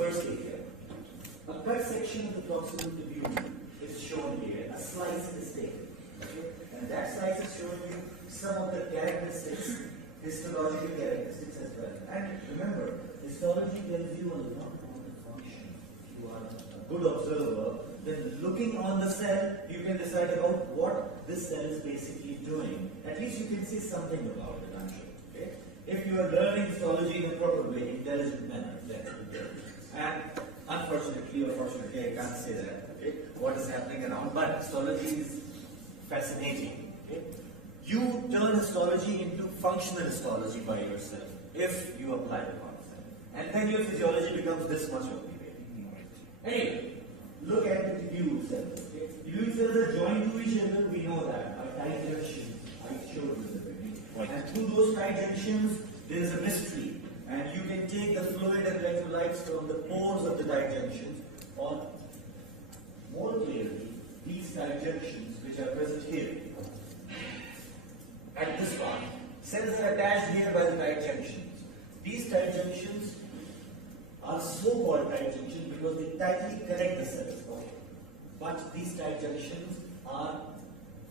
first area. A cut section of the proximal tubule is shown here. A slice is taken. Okay? And that slice is showing you some of the characteristics, histological characteristics as well. And remember, histology tells you a lot on the function. If you are a good observer, then looking on the cell, you can decide about what this cell is basically doing. At least you can see something about it, I'm sure. Okay? If you are learning histology in a proper way, intelligent manner, that's good. And unfortunately or fortunately, I can't say that. Okay? What is happening around, but histology is fascinating. Okay? You turn histology into functional histology by yourself if you apply the concept, and then your physiology becomes this much of the way. Anyway, look at the tubule cells. Okay? Tubule cells are joined to each other. We know that by tight junctions. I showed you in the beginning. And through those tight junctions, there is a mystery. And you can take the fluid and electrolytes from the pores of the tight junctions, or more clearly, these tight junctions which are present here. At this part, cells are attached here by the tight junctions. These tight junctions are so-called tight junctions because they tightly connect the cells. But these tight junctions are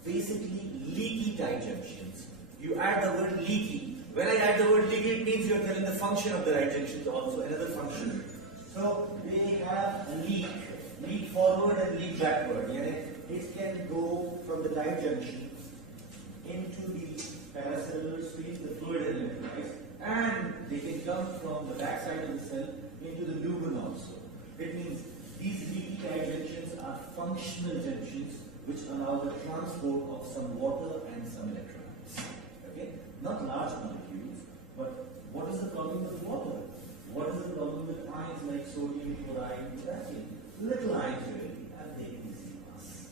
basically leaky tight junctions. You add the word leaky. When I add the word leaky, it means you are telling the function of the tight junctions also, another function. So they have a leak forward and leak backward. It can go from the tight junctions into the paracellular space, the fluid and electrolytes, and they can come from the back side of the cell into the lumen also. It means these leaky tight junctions are functional junctions which allow the transport of some water and some electrolytes. Okay? Not large molecules, but what is the problem with water? What is the problem with ions like sodium, chloride, potassium? Little ions really, and they easy mass.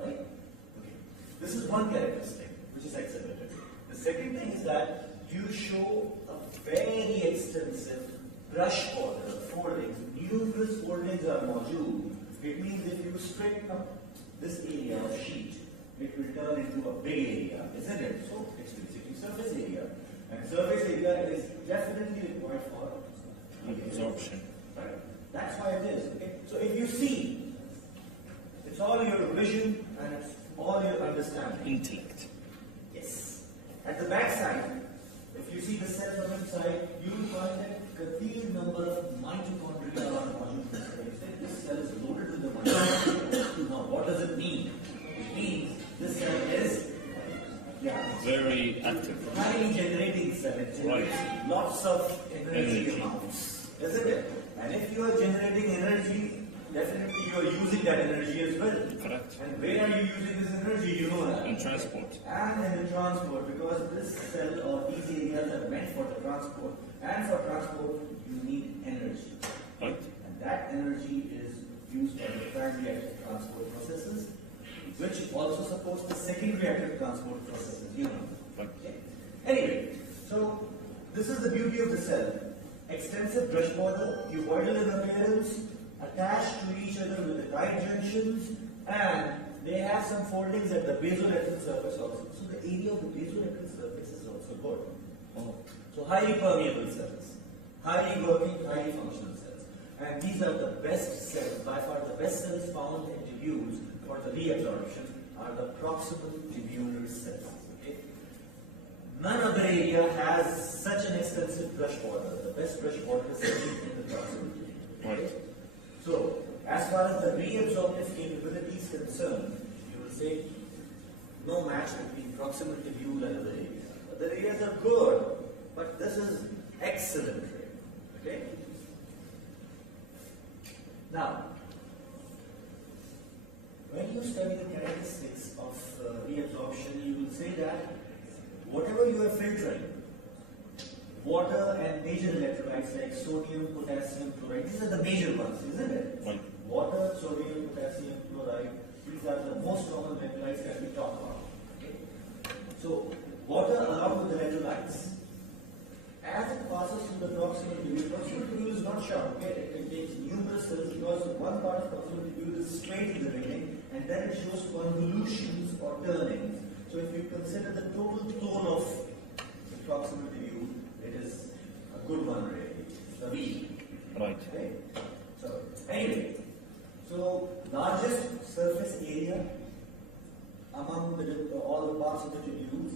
Right? Okay. This is one characteristic which is exhibited. The second thing is that you show a very extensive brush border, foldings. Numerous foldings are module. It means if you straighten up this area of sheet, it will turn into a big area, isn't it? So it's basically surface area. And surface area is definitely required for absorption. Right? That's why it is. Okay? So if you see, it's all your vision and it's all your understanding. Intellect. Yes. At the back side, if you see the cell from inside, you will find that a clear number of mitochondria are modules. This cell is loaded with the mitochondria. Now, what does it mean? It means this cell is very active. Highly generating cell. It generates lots of energy amounts, isn't it? And if you are generating energy, definitely you are using that energy as well. Correct. And where are you using this energy? You know that. In transport. And in transport, because this cell or these areas are meant for the transport. And for transport, you need energy. Right. And that energy is used by the primary active transport processes, which also supports the secondary active transport processes, you know. Right. Okay. Anyway, so this is the beauty of the cell. Extensive brush border, cuboidal in appearance, attached to each other with the tight junctions, and they have some foldings at the basolateral surface also. So the area of the basolateral surface is also good. So highly permeable cells, highly working, highly functional cells. And these are the best cells, by far the best cells found in tubules for the reabsorption are the proximal tubular cells. Okay? None other area has such an extensive brush border. The best brush border is in the proximal tubule. Okay? So, as far as the reabsorptive capability is concerned, you will say no match between proximal tubule and other areas. Other areas are good, but this is excellent. Okay? Now, when you study the characteristics of reabsorption, you will say that whatever you are filtering, water and major electrolytes like sodium, potassium, chloride, these are the major ones, isn't it? Right. Water, sodium, potassium, chloride, these are the most common electrolytes that we talk about. Okay? So, water along with electrolytes, as it passes through the proximal tubule is not short. Okay? It contains numerous cells because one part of proximal tubule is straight in the beginning, and then it shows convolutions or turnings. So if you consider the total toll of the proximal tubule, it is a good one really. The V. Right. Okay? So, anyway, so largest surface area among all the parts of the tubules.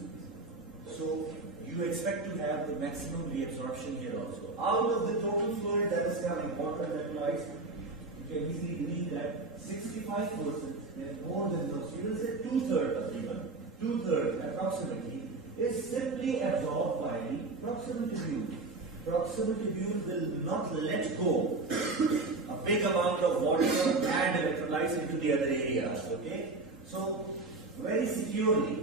So, you expect to have the maximum reabsorption here also. Out of the total fluid that is coming, water and electrolytes, you can easily believe that 65%, and more than those, you will say two-thirds even, two-thirds approximately, is simply absorbed by the proximal tubule. Proximal tubule will not let go a big amount of water and electrolytes into the other areas. Okay? So, very securely,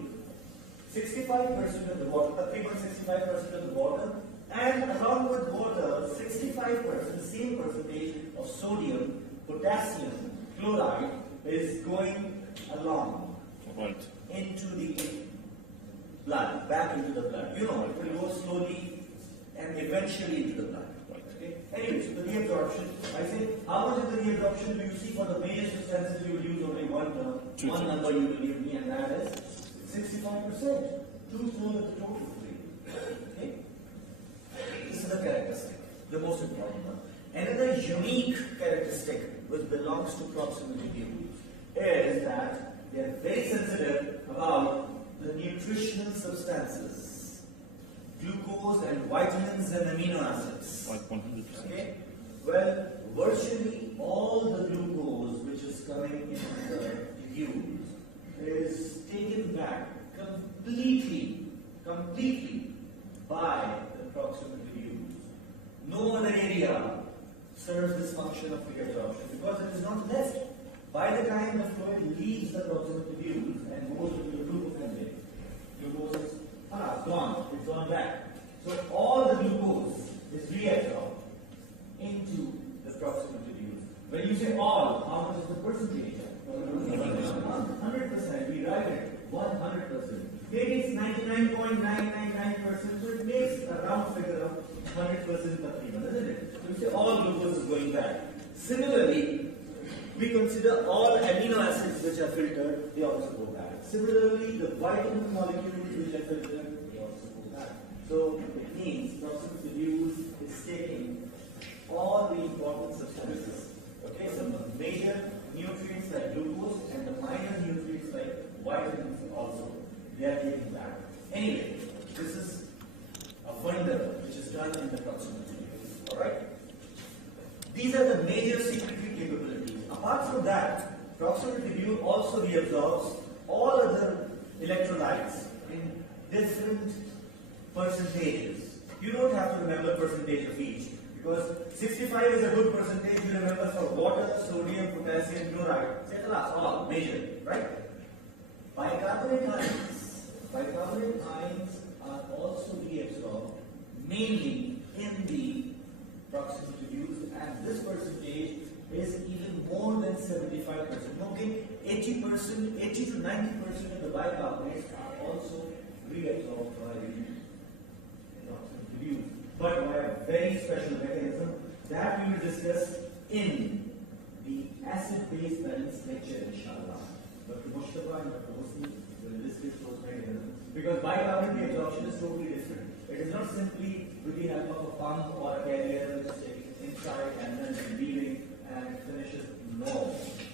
65% of the water, taqriban 65% of the water, and along with water, 65%, same percentage of sodium, potassium, chloride is going along Right. into the blood, back into the blood. You know, it will go slowly and eventually into the blood. Right. Okay? Anyway, so the reabsorption, I say, how much is the reabsorption do you see for the major substances you will use only one term, one number you will give me, and that is 65%. Two-thirds of the total fluid. Okay? This is the characteristic, the most important one. Another unique characteristic which belongs to proximal tubules is that they are very sensitive about the nutritional substances, glucose and vitamins and amino acids. Right, 100%. Okay? Well, virtually all the glucose which is coming into the tubules is taken back completely by the proximal tubules. No other area serves this function of reabsorption because it is not left. By the time the fluid leaves the proximal tubules and goes into the glucose membrane, glucose is gone, it's gone back. So all the glucose is reabsorbed into the proximal tubules. When you say all, how much is the percentage? 100%. We write it 100%. Maybe it's 99.999%, so it makes a round figure of 100% taqriban, isn't it? So we say all glucose is going back. Similarly, we consider all amino acids which are filtered, they also go back. Similarly, the vitamin molecules which are filtered, they also go back. So it means proximal tubules is taking all the important substances. Okay, so the major nutrients like glucose and the minor nutrients like vitamins also, they are taken back. Anyway, this is a wonder which is done in the proximal tubule. Alright? These are the major secretory capabilities. Apart from that, proximal tubule also reabsorbs all other electrolytes in different percentages. You don't have to remember percentage of each because 65 is a good percentage. You remember for water, sodium, potassium, chloride. Say the last, all major, right? Bicarbonate ions are also reabsorbed mainly in the proximal tubules, and this percentage is even more than 75%. Okay, 80%, 80 to 90% of the bicarbonates are also reabsorbed by the proximal tubule, but by a very special mechanism that we will discuss in the acid-base balance lecture, inshallah. Dr. Mustafa and Dr. Hosni will discuss those mechanisms because bicarbonate reabsorption is totally different. It is not simply with the help of a pump or a carrier which is taken inside and then leaving and finishes. No.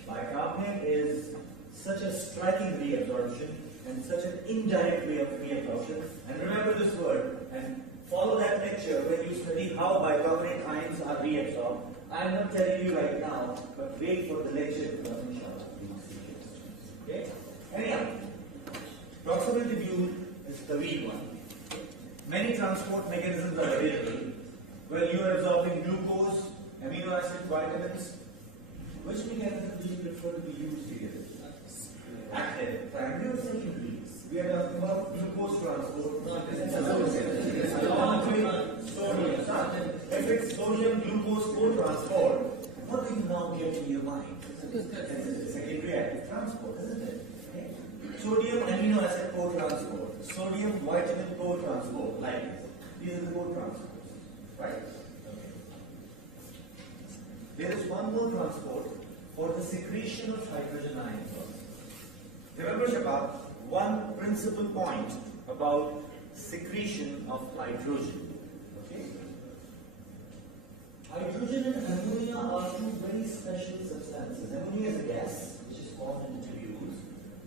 Bicarbonate is such a striking reabsorption and such an indirect way of reabsorption. And remember this word and follow that lecture when you study how bicarbonate ions are reabsorbed. I am not telling you right now, but wait for the lecture to come, inshallah. Okay? Anyhow, proximal tubule is the weak one. Many transport mechanisms are available. Well, you are absorbing glucose, amino acid, vitamins. Which mechanism do you prefer to be used here? Active, primary or secondary? We are talking about glucose transport. Along with sodium. If it's sodium glucose co-transport, what do you now get in your mind? Secondary active transport, isn't it? Okay. Sodium amino acid co-transport, sodium vitamin co-transport, like this. These are the co-transports, right? Okay. There is one more transport for the secretion of hydrogen ions. Remember, Shabab, one principal point about secretion of hydrogen. Okay? Hydrogen hydrogen and ammonia are two very special substances. Ammonia is a gas which is formed in the tubules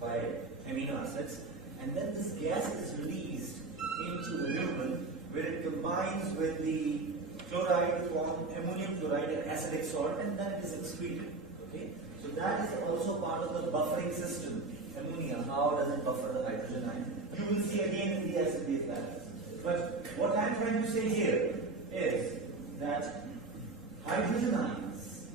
by amino acids, and then this gas is released into the lumen where it combines with the chloride to form ammonium chloride and acidic salt, and then it is excreted. Okay, so that is also part of the buffering system. Ammonia, how does it buffer the hydrogen ion? You will see again in the acid-base balance. But what I am trying to say here is that hydrogen ions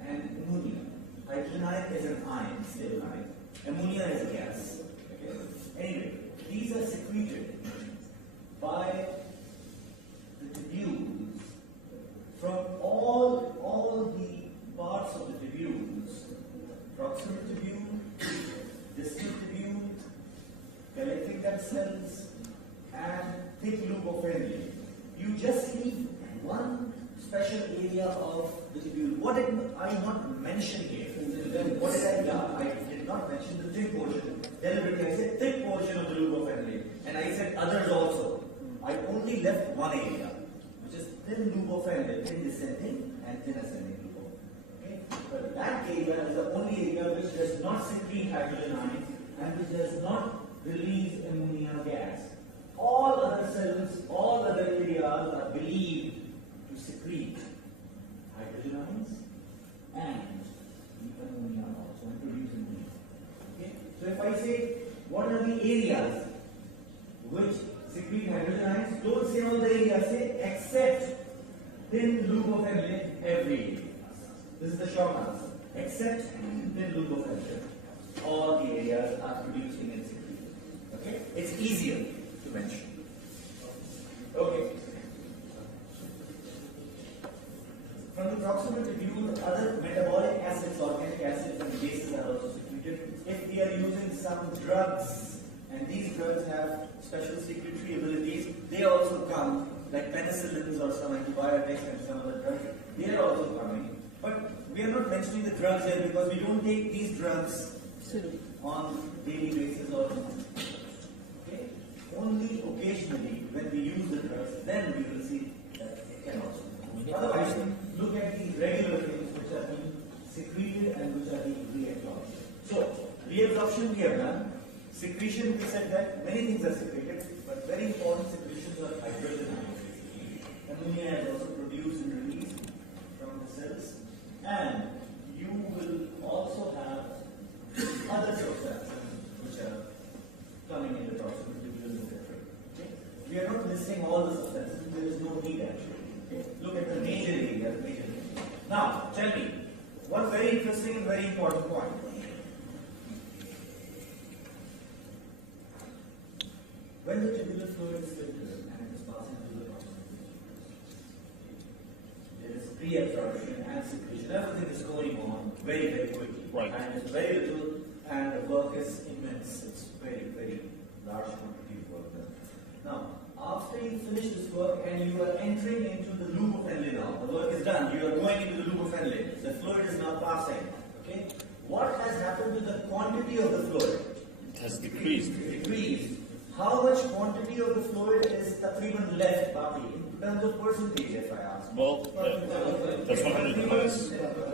and ammonia. Hydrogen ion is an ion, still ion. Ammonia is a gas. Okay? Anyway, these are secreted by the tubules from all the parts of the tubules. Proximal tubule, distal tubule, collecting duct cells, and thick loop of Henle. You just leave one special area of the tubule. What did I not mention here? What did I did not mention the thick portion. Deliberately, I said thick portion of the loop of Henle, and I said others also. I only left one area, which is thin loop of Henle, thin descending and thin ascending loop of Henle. Okay? But that area is the only area which does not secrete hydrogen ions and which does not release ammonia gas. All other cells, all other areas are believed to secrete hydrogen ions and ammonia also, and produce ammonia. Okay? So if I say, what are the areas which secrete hydrogen ions? Don't say all the areas, say except thin loop of Henle, every area. This is the short answer. Except thin loop of Henle, all the areas are producing and secreting. Okay? It's easier to mention. Okay. From the proximal tubule, other metabolic acids, organic acids and bases are also secreted. If we are using some drugs, and these drugs have special secretory abilities, they also come, like penicillins or some antibiotics and some other drugs, they are also coming. But we are not mentioning the drugs here because we don't take these drugs on daily basis or okay? Only occasionally when we use the drugs, then we will see that it can also. Otherwise, look at these regular things which are being secreted and which are being reabsorbed. So, reabsorption we have done. Secretion, we said that many things are secreted, but very important secretions are hydrogen ions. Ammonia is also produced and released from the cells, and you will also have other substances which are coming in the proximal tubule, etc. Okay? We are not listing all the substances, there is no need actually. Okay? Look at the major areas. Now, tell me, one very interesting and very important point. When the tubular fluid is filtered and it is passing through the proximal tubule, there is reabsorption and secretion. Everything is going on very, very quickly. Right. And it's very little, and the work is immense. It's very, very large quantity of work done. Now, after you finish this work and you are entering into the loop of Henle now, the work is done, you are going into the loop of Henle, the fluid is now passing. Okay? What has happened to the quantity of the fluid? It has decreased. Decreased. How much quantity of the fluid is takriban left, Baki, in terms of percentage, if I ask? Well, that's 100 minus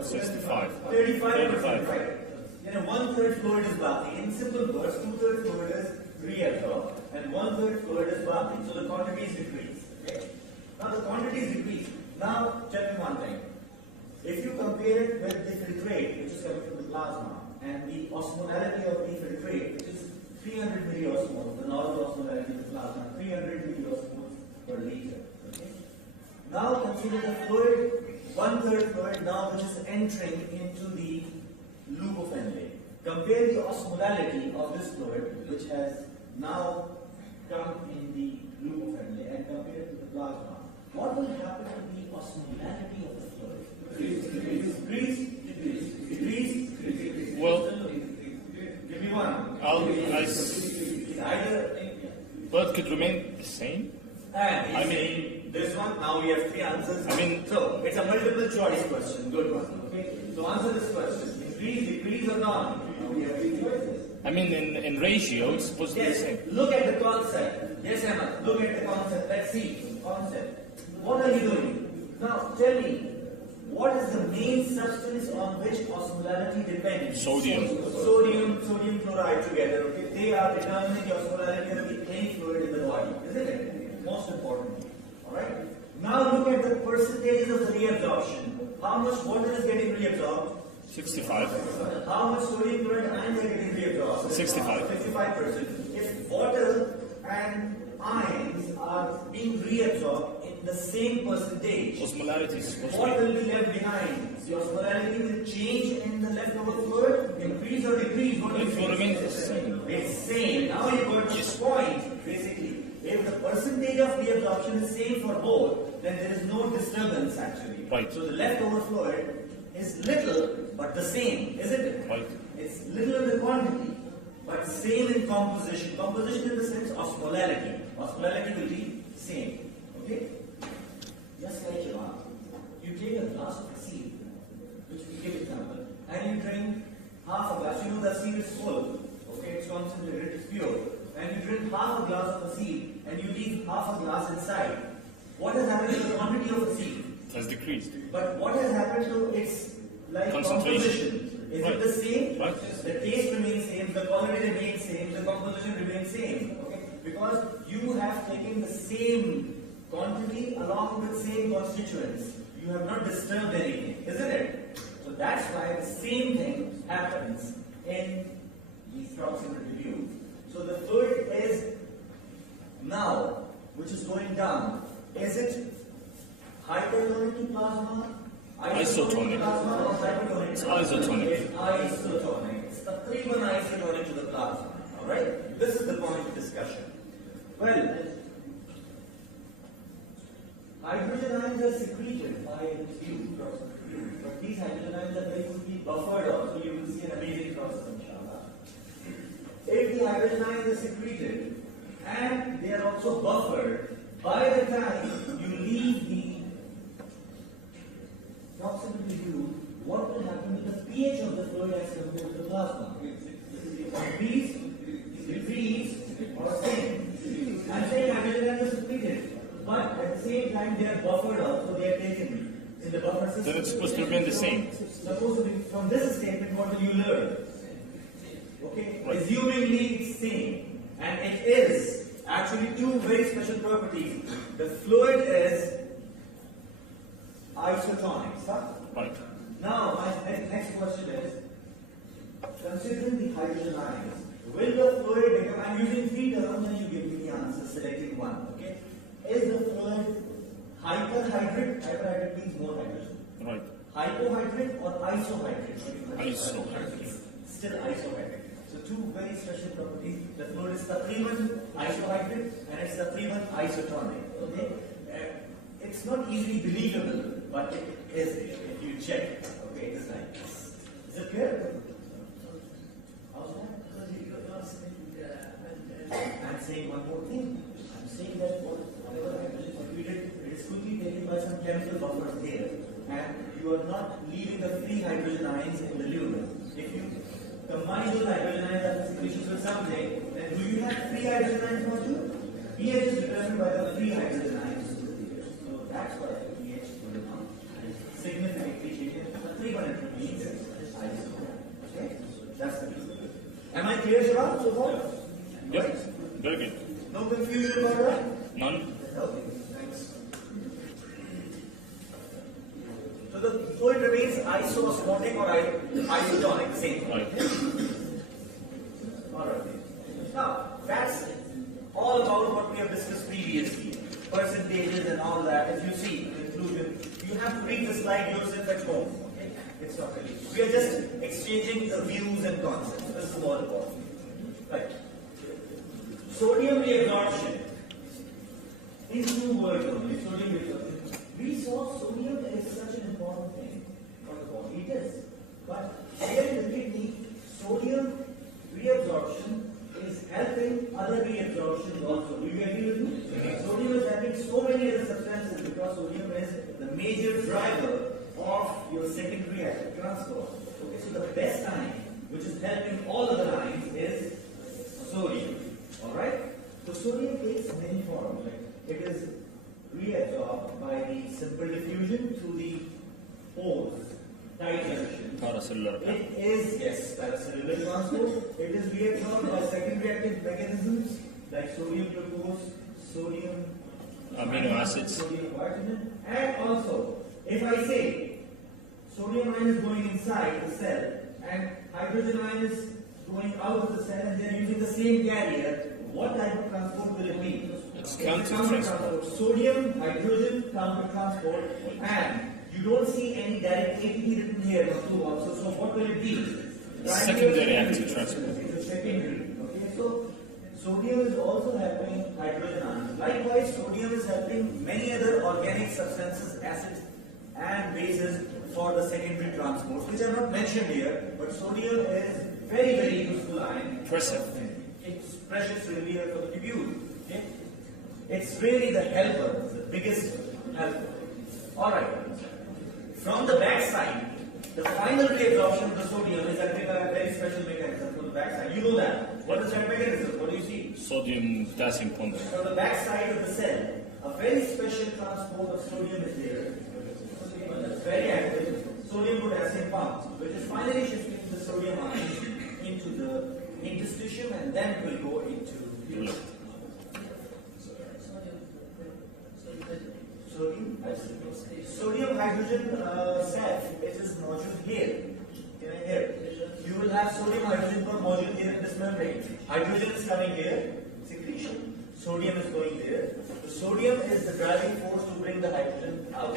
65. 35%, right? You know, 1/3 fluid is Baki. In simple words, 2/3 fluid is reabsorbed, and 1/3 fluid is Baki. So the quantity is decreased. Okay? Now the quantity is decreased. Now, check me one thing. If you compare it with the filtrate, which is coming from the plasma, and the osmolality of the filtrate, which is 300 milliosmoles, the normal osmolality of the plasma, 300 milliosmoles per liter. Okay? Now consider the fluid, 1/3 fluid now which is entering into the loop of Henle. Compare the osmolality of this fluid, which has now come in the loop of Henle, and compare it to the plasma. What will happen to the osmolality of the fluid? Decrease. Well, give me one. But it could remain the same. And I mean, this one, now we have 3 answers. I mean, so it's a multiple choice question. Good one. Okay. So answer this question. Increase, decrease, or not? Now we have 3 choices. I mean, in ratio, it's supposed to be the Yes. same. Look at the concept. Yes, Emma. Look at the concept. Let's see. Concept. What are you doing? Now tell me, what is the main substance on which osmolality depends? Sodium. Sodium chloride together. Okay, they are determining the osmolality of any fluid in the body, isn't it? Most important. All right. Now look at the percentages of the reabsorption. How much water is getting reabsorbed? 65. How much sodium chloride ions are getting reabsorbed? 65. 55%. If water and ions are being reabsorbed in the same percentage, Osmolarity is supposed what to will be left behind? The osmolarity will change in the leftover fluid, increase or decrease? What be. do you It will think? remain the same. It's same. Now you got this point, basically. If the percentage of reabsorption is same for both, then there is no disturbance actually. Right. So the leftover fluid is little but the same, isn't it? Right. It's little in the quantity, but same in composition. Composition in the sense of osmolality. Osmolality will be same. Okay? Just like your arm. You take a glass of seed, which we give example, and you drink half a glass. You know the seed is full. Okay, it's concentrated, it's pure. And you drink half a glass of a seed, and you leave half a glass inside. What has happened to the quantity of the seed? It has decreased. But what has happened to its like Concentration. composition? Is Right. it the same? Right. The taste remains same, the quality remains same, the composition remains same. Okay? Because you have taken the same quantity along with same constituents. You have not disturbed anything, isn't it? So that's why the same thing happens in these proximity views. So the fluid is now, which is going down, is it hypertonic to plasma? Isotonic. Plasma or hypertonic? It's isotonic. It's isotonic. It's taqriban isotonic to the plasma. Alright? This is the point of discussion. Well, hydrogen ions are secreted by the tube, but these hydrogen ions are very quickly buffered also. You will see an amazing process, inshallah. If the hydrogen ions are secreted and they are also buffered, by the time you leave the proximity tube, what will happen to the pH of the fluid as compared to the plasma? Increase, decrease, or same. I'm saying hydrogen ions are secreted, but at the same time they are buffered out, so they are taken in the buffer system. Then it's supposed to remain the same. Supposed to be, from this statement, what will you learn? Okay, Right. assumingly it's same, and it is actually two very special properties. The fluid is isotonic, sir. Right. Now, my next question is, considering the hydrogen ions, will the fluid become, I'm using three terms and you give me the answer, selecting one, okay? Is the fluid hyperhydric? Hyperhydric means more hydrogen. Right. Hypohydric or isohydric? Isohydric. Still isohydric. So two very special properties. The fluid is taqriban isohydric and it's taqriban isotonic. Okay? It's not easily believable, but it is there. If you check, okay, it's like this. Is it clear? How's that? I'm saying one more thing. I'm saying that whatever hydrogen secreted, it is quickly taken by some chemical buffers there, and you are not leaving the free hydrogen ions in the lumen. If you combine those hydrogen ions after secretions with something, then do you have free hydrogen ions for you? pH is determined by the free hydrogen ions. So that's why the pH will not significantly change. It means okay? That's the reason. Am I clear, Shiraz, so far? Yep. Very good. No confusion about that? None? Okay, thanks. So the fluid remains isosmotic or isotonic, same. Right. Alright. Now, that's all about what we have discussed previously. Percentages and all that. As you see, inclusion. You have to read the slide yourself at home. Okay? It's not really. We are just exchanging the views and concepts. This is all about. Right. Sodium reabsorption. In two words only, sodium reabsorption. We saw sodium is such an important thing for the body. It is. But here in the kidney, sodium reabsorption is helping other reabsorptions also. Do you agree with me? Sodium is helping so many other substances because sodium is the major driver of your secondary active transport. Okay, so the best ion, which is helping all other ions, is sodium. Alright? So sodium takes many forms. Like it is reabsorbed by the simple diffusion through the pores, tight junctions. Paracellular. It is, yes, paracellular transport. It is reacted by secondary active mechanisms like sodium glucose, sodium Amino acids. sodium vitamin, and also if I say sodium ion is going inside the cell and hydrogen ion is going out of the cell and they are using the same carrier, what type of transport will it be? It's a counter transport. Sodium, hydrogen, counter transport, and you don't see any direct ATP written here on two also. So what will it be? Secondary active transport. It's a secondary. Okay, so sodium is also helping hydrogen ions. Likewise, sodium is helping many other organic substances, acids and bases for the secondary transport, which are not mentioned here, but sodium is very, very useful ion. Precious. It's precious really for the tubule. Okay? It's really the helper, the biggest helper. Alright. From the back side, the final reabsorption of the sodium is helping by a very special mechanism from the back side. You know that. What is that mechanism? What do you see? Sodium potassium pump. From the back side of the cell, a very special transport of sodium is there. It's very active. Sodium potassium pump, which is finally shifting the sodium ions into the interstitium and then will go into the sodium hydrogen self, it is module here. Here. You will have sodium hydrogen per module here in this membrane. Hydrogen is coming here, secretion. Sodium is going there. The sodium is the driving force to bring the hydrogen out.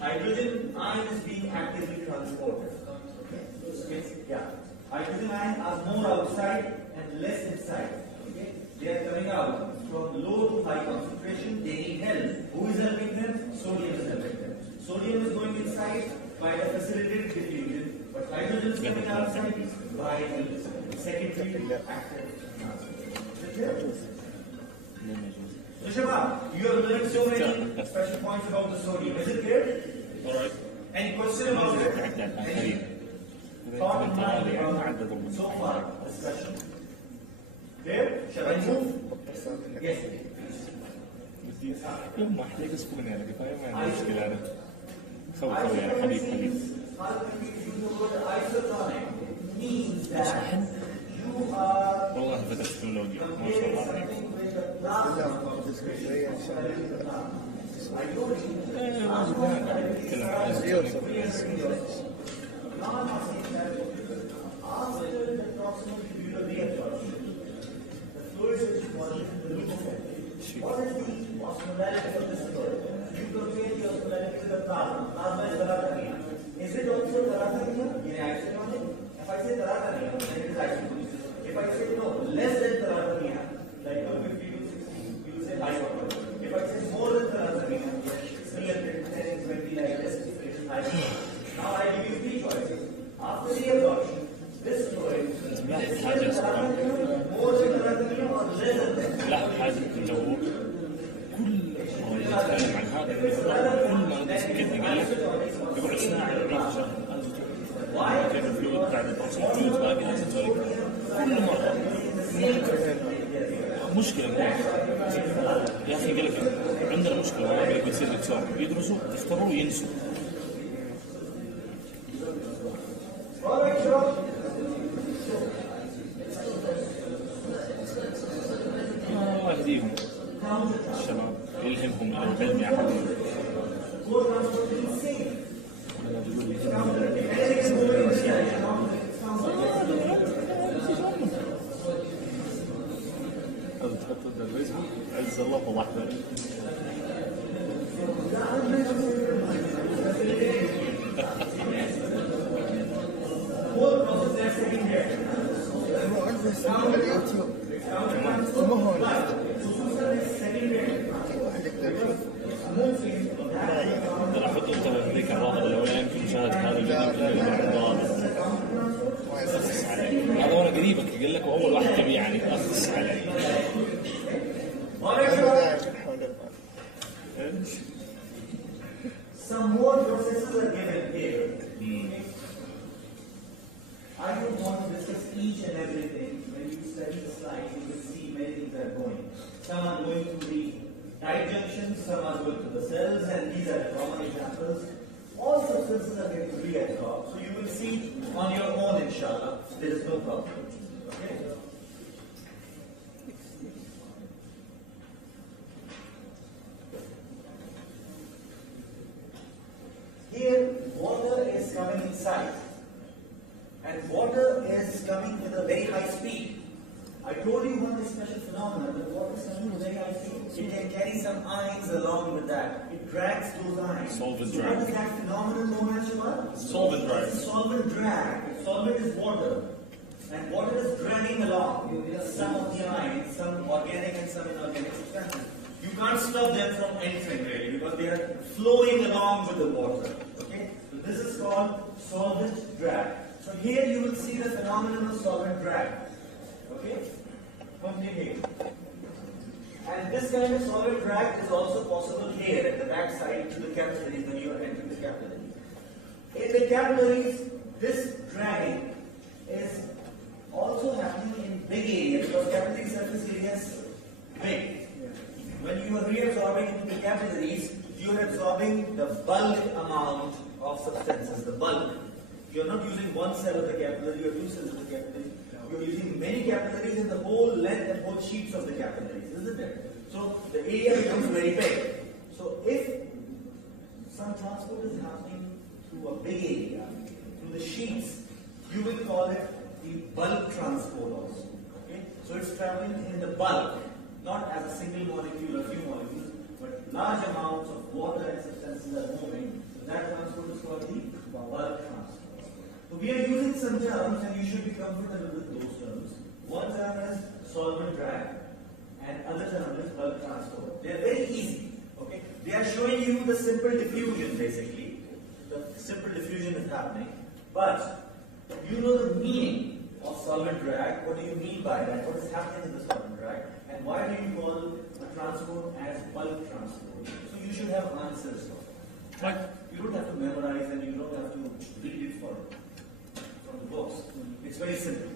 Hydrogen ion is being actively transported. Yeah. Hydrogen ion are more outside and less inside. Okay? They are coming out from low to high concentration. They need help. Who is helping them? Sodium is helping them. Sodium is going inside by the facilitated diffusion, but hydrogen is coming outside by the secondary active transport. Rishabha, you have learned so many special points about the sodium. Is it clear? Alright. Any question about it? Any thought in mind about so far discussion? Clear? Shall I move? Yes. يوم ما احتاج اسكن يعني كفايه ما عنديش مشكله انا خوي يعني حبيب حبيب والله فتحت تكنولوجيا ما شاء الله عليك نتكلم عن What is the osmolality of this fluid? You compare the osmolality with the plasma. Plasma is Taratania. Is it also Taratania? Reaction on it? If I say Taratania, then it is actually. If I say no, less than Taratania, like 50 to 60, you will say high water. If I say more than Taratania, 300, 10, 20 like this, it is high water. Now I give you three choices. After reabsorption, this fluid is more than Taratania or less than that? لا حاجة انت هو كل ما يتكلم عن هذا كل ما نسكتني قال لك يقعد ساعة كيف الفلويد بعد الفلويد باقي لازم تولي كل مرة مشكلة يا أخي قال لك عندنا مشكلة ما بيصير دكتور بيدرسوا يختاروا وينسوا الله يهديهم الشباب يلهمهم العلم يا حبيبي تحط الفيسبوك عز الله فضحنا ترى حط انت هذيك الرابط الاولاني في مشاهده هذا الفيديو هذا وانا قريبك يقول لك واول واحد تبي يعني اخص علي Some more processes are given here. I don't want to discuss each and everything. When you study the slides, you will see many things are going. Some are going to the tight junctions, some are going to the cells, and these are common examples. all substances are getting reabsorbed. So you will see on your own, inshallah, there is no problem. Okay? Here, water is coming inside, and water is coming with a very high speed. I told you one special phenomenon, that water is coming with very high speed. It can carry some ions along with that. It drags those ions. Solvent so drag. what is that phenomenon known as, Shiva? Solvent drag. It's a solvent drag. Solvent is water. And water is dragging along. Some of the ions, some organic and some inorganic substances. You can't stop them from entering really because they are flowing along with the water. Okay? So this is called solvent drag. So here you will see the phenomenon of solvent drag. Okay? Continue. And this kind of solvent drag is also possible here at the back side to the capillaries when you are entering the capillaries. In the capillaries, this dragging is also happening in big areas because capillary surface area is big. When you are reabsorbing into the capillaries, you are absorbing the bulk amount of substances, the bulk. You are not using one cell of the capillary or two cells of the capillary. You are using many capillaries in the whole length and whole sheets of the capillaries, isn't it? So the area becomes very big. So if some transport is happening through a big area, through the sheets, you will call it the bulk transport also. Okay? So it's traveling in the bulk, not as a single molecule or few molecules, but large amounts of water and substances are moving. So that transport is called the bulk transport. So we are using some terms and you should be comfortable with those terms. One term is solvent drag and other term is bulk transport. They are very easy. Okay? They are showing you the simple diffusion basically. The simple diffusion is happening. But you know the meaning of solvent drag. What do you mean by that? What is happening in the solvent drag? And why do you call a transport as bulk transport? So you should have answers for it. Like, you don't have to memorize and you don't have to read it from the books. It's very simple.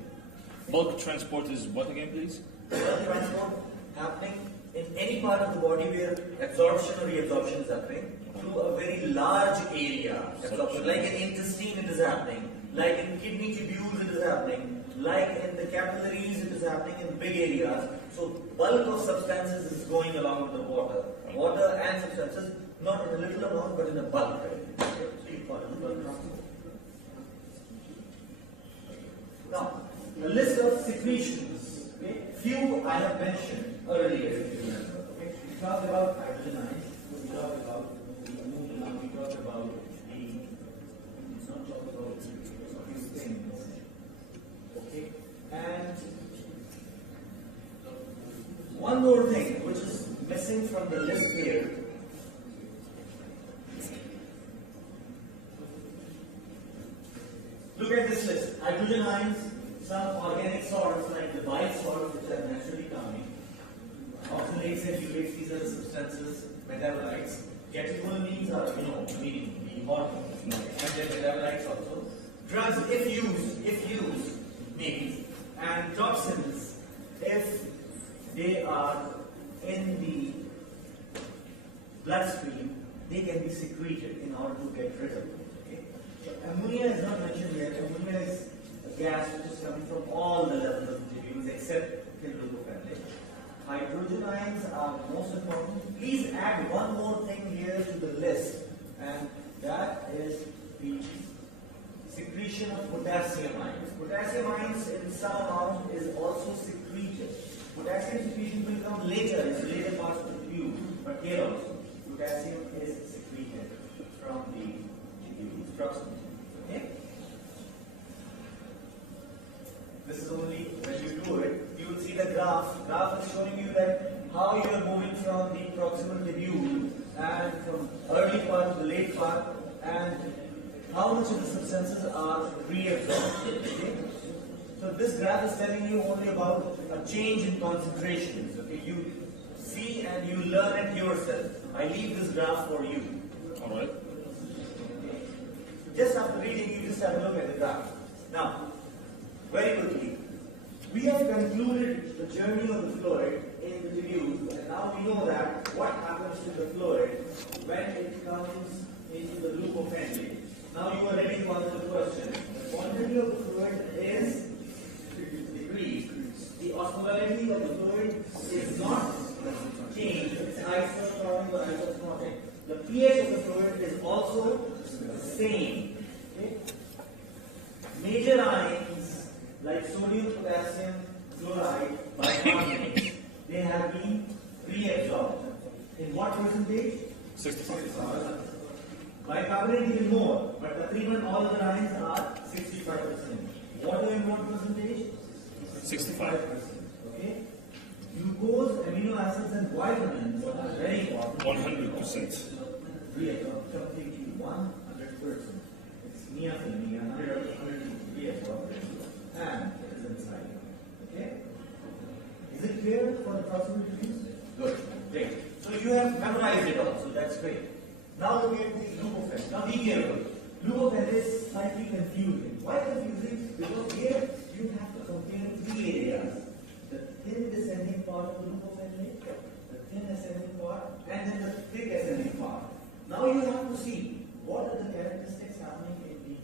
bulk transport is what again, please? Bulk transport happening in any part of the body where absorption or reabsorption is happening through a very large area. Absorption, like in intestine it is happening, like in kidney tubules it is happening, like in the capillaries it is happening in big areas. So bulk of substances is going along with the water. Water and substances, not in a little amount but in a bulk. Right? So you call it bulk transport. Now, a list of secretions. Okay? Few I have mentioned earlier, if you remember. Okay? We talked about hydrogen ions, we talked about the ammonia, we talked about the, let's not talk about these things. Okay? And one more thing which is missing from the list here. Look at this list. Hydrogen ions, some organic salts like the bile salts which are naturally coming. Oxalates and urates, these are the substances, metabolites. Catecholamines are, meaning the hormones, and they're metabolites also. Drugs, if used, maybe. And toxins, if they are in the bloodstream, they can be secreted in order to get rid of them. Okay? So ammonia is not mentioned here. Ammonia is a gas which is coming from all the levels of the tubules except glycophenolic. Hydrogen ions are most important. Please add one more thing here to the list, and that is the secretion of potassium ions. Potassium ions in some amount is also secreted. Potassium secretion will come later, in the later parts of the tubule, but here also, potassium is secreted from the tubules proximally. Okay? This is only when you do it, you will see the graph. Graph is showing you that how you are moving from the proximal tubule and from early part to the late part, and how much of the substances are reabsorbed. Okay? So this graph is telling you only about a change in concentrations. Okay? You see and you learn it yourself. I leave this graph for you. All right. Just after reading, you just have a look at the graph. Now, very quickly, we have concluded the journey of the fluid in the tubule, and now we know that what happens to the fluid when it comes into the loop of Henle. Now you are ready to answer the question. The quantity of the fluid is decreased. The osmolality of the fluid is not changed. It's isotonic or isosmotic. The pH of the fluid is also the same. Okay? Major ions like sodium, potassium, chloride, bicarbonate, they have been reabsorbed. In what percentage? 65. Bicarbonate even more, but the treatment all other ions are 65%. Water in what percentage? 65. Okay. Glucose, amino acids, and vitamins are very important. 100%. Reabsorbed completely 100%. It's near 100 reabsorbed, and it is inside. Okay. Is it clear for the possible use? Good. Great. So you have memorized it all, so that's great. Now look at the loop of Henle. Now be careful. Loop of Henle is slightly confusing. Why confusing? Because here you have to compare three areas. The thin descending part of the loop of Henle, the thin ascending part, and then the thick ascending part. Now you have to see what are the characteristics happening in the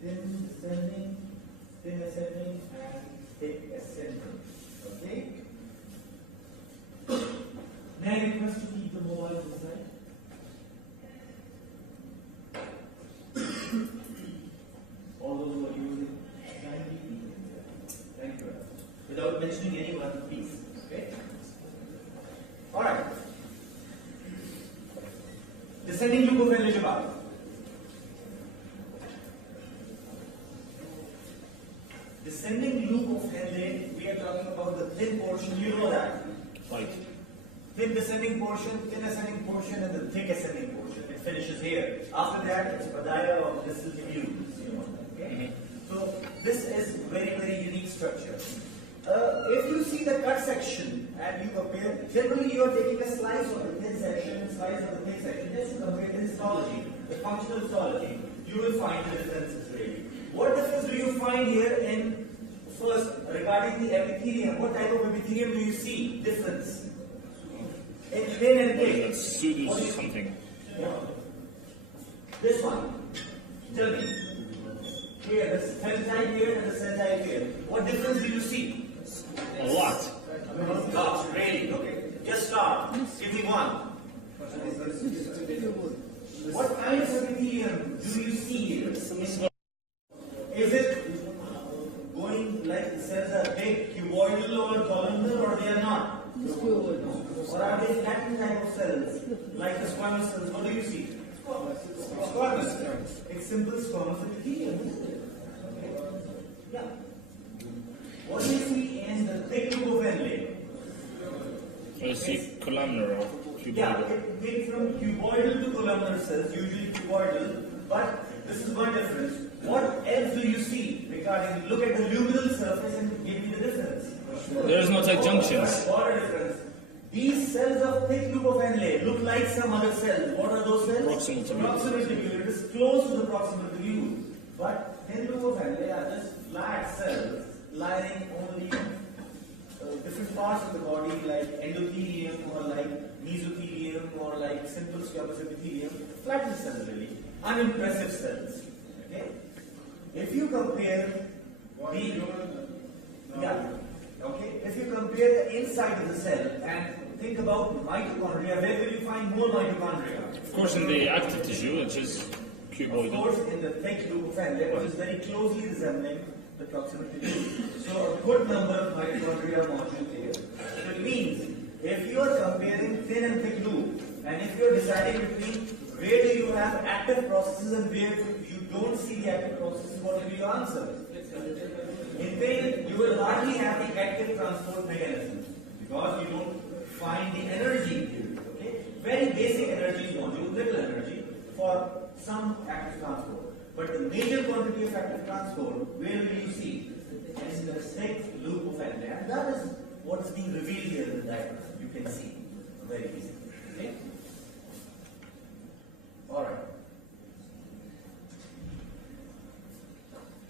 thin descending, thin ascending, and thick ascending. Okay? May I request to keep the mobile inside? All those who are using, kindly keep it inside. Thank you. Without mentioning anyone, please. Okay? Alright. Descending loop of Henle jab. Descending loop of Henle, we are talking about the thin portion, you know that. Right. Thin descending portion, thin ascending portion, and the thick ascending portion. It finishes here. After that, it's padaya or distal tubule. You know, okay? So this is very, very unique structure. If you see the cut section and you compare, generally you are taking a slice of the thin section and slice of the thick section. Just to compare the histology, the functional histology, you will find the differences really. What difference do you find here in first regarding the epithelium? What type of epithelium do you see difference? In thin and thick. Pseudo something. This one. Tell me. Here, the thin type here and the thin type here. What difference do you see? A lot. Lots, really. Okay. Just start. Give me one. What kind of epithelium do you see here? Is it going like the cells are big, cuboidal or columnar, or they are not? Or are they flattened type of cells, like the squamous cells? What do you see? Squamous. It's simple squamous epithelium, isn't it? Yeah. What do you see in the thick loop of Henle? I see columnar or Yeah, cuboidal. it went from cuboidal to columnar cells, usually cuboidal, but this is one difference. What else do you see regarding, look at the luminal surface and give me the difference. There is no tight junctions. What a difference. These cells of thick loop of Henle look like some other cells. What are those cells? Proximal tubule. Proximal tubule. It is close to the proximal tubule. But thin loop of Henle are just flat cells lining only different parts of the body like endothelium or like mesothelium or like simple squamous epithelium. Flattened cells really. Unimpressive cells. Okay? If you compare if you compare the inside of the cell and think about mitochondria, where will you find more mitochondria? Of course, in the active tissue, which is Of cuboidal. course, in the thick loop of Henle, which is very closely resembling the proximal tissue. So a good number of mitochondria are modules here. So it means if you are comparing thin and thick loop, and if you are deciding between where do you have active processes and where you don't see the active processes, what will you answer? In thin, you will hardly have the active transport mechanism because you don't find the energy. Okay? Very basic energy module, little energy for some active transport. But the major quantity of active transport, where will you see? In the thick loop of Henle. And that is what is being revealed here in the diagram. You can see very easily. Okay? Alright.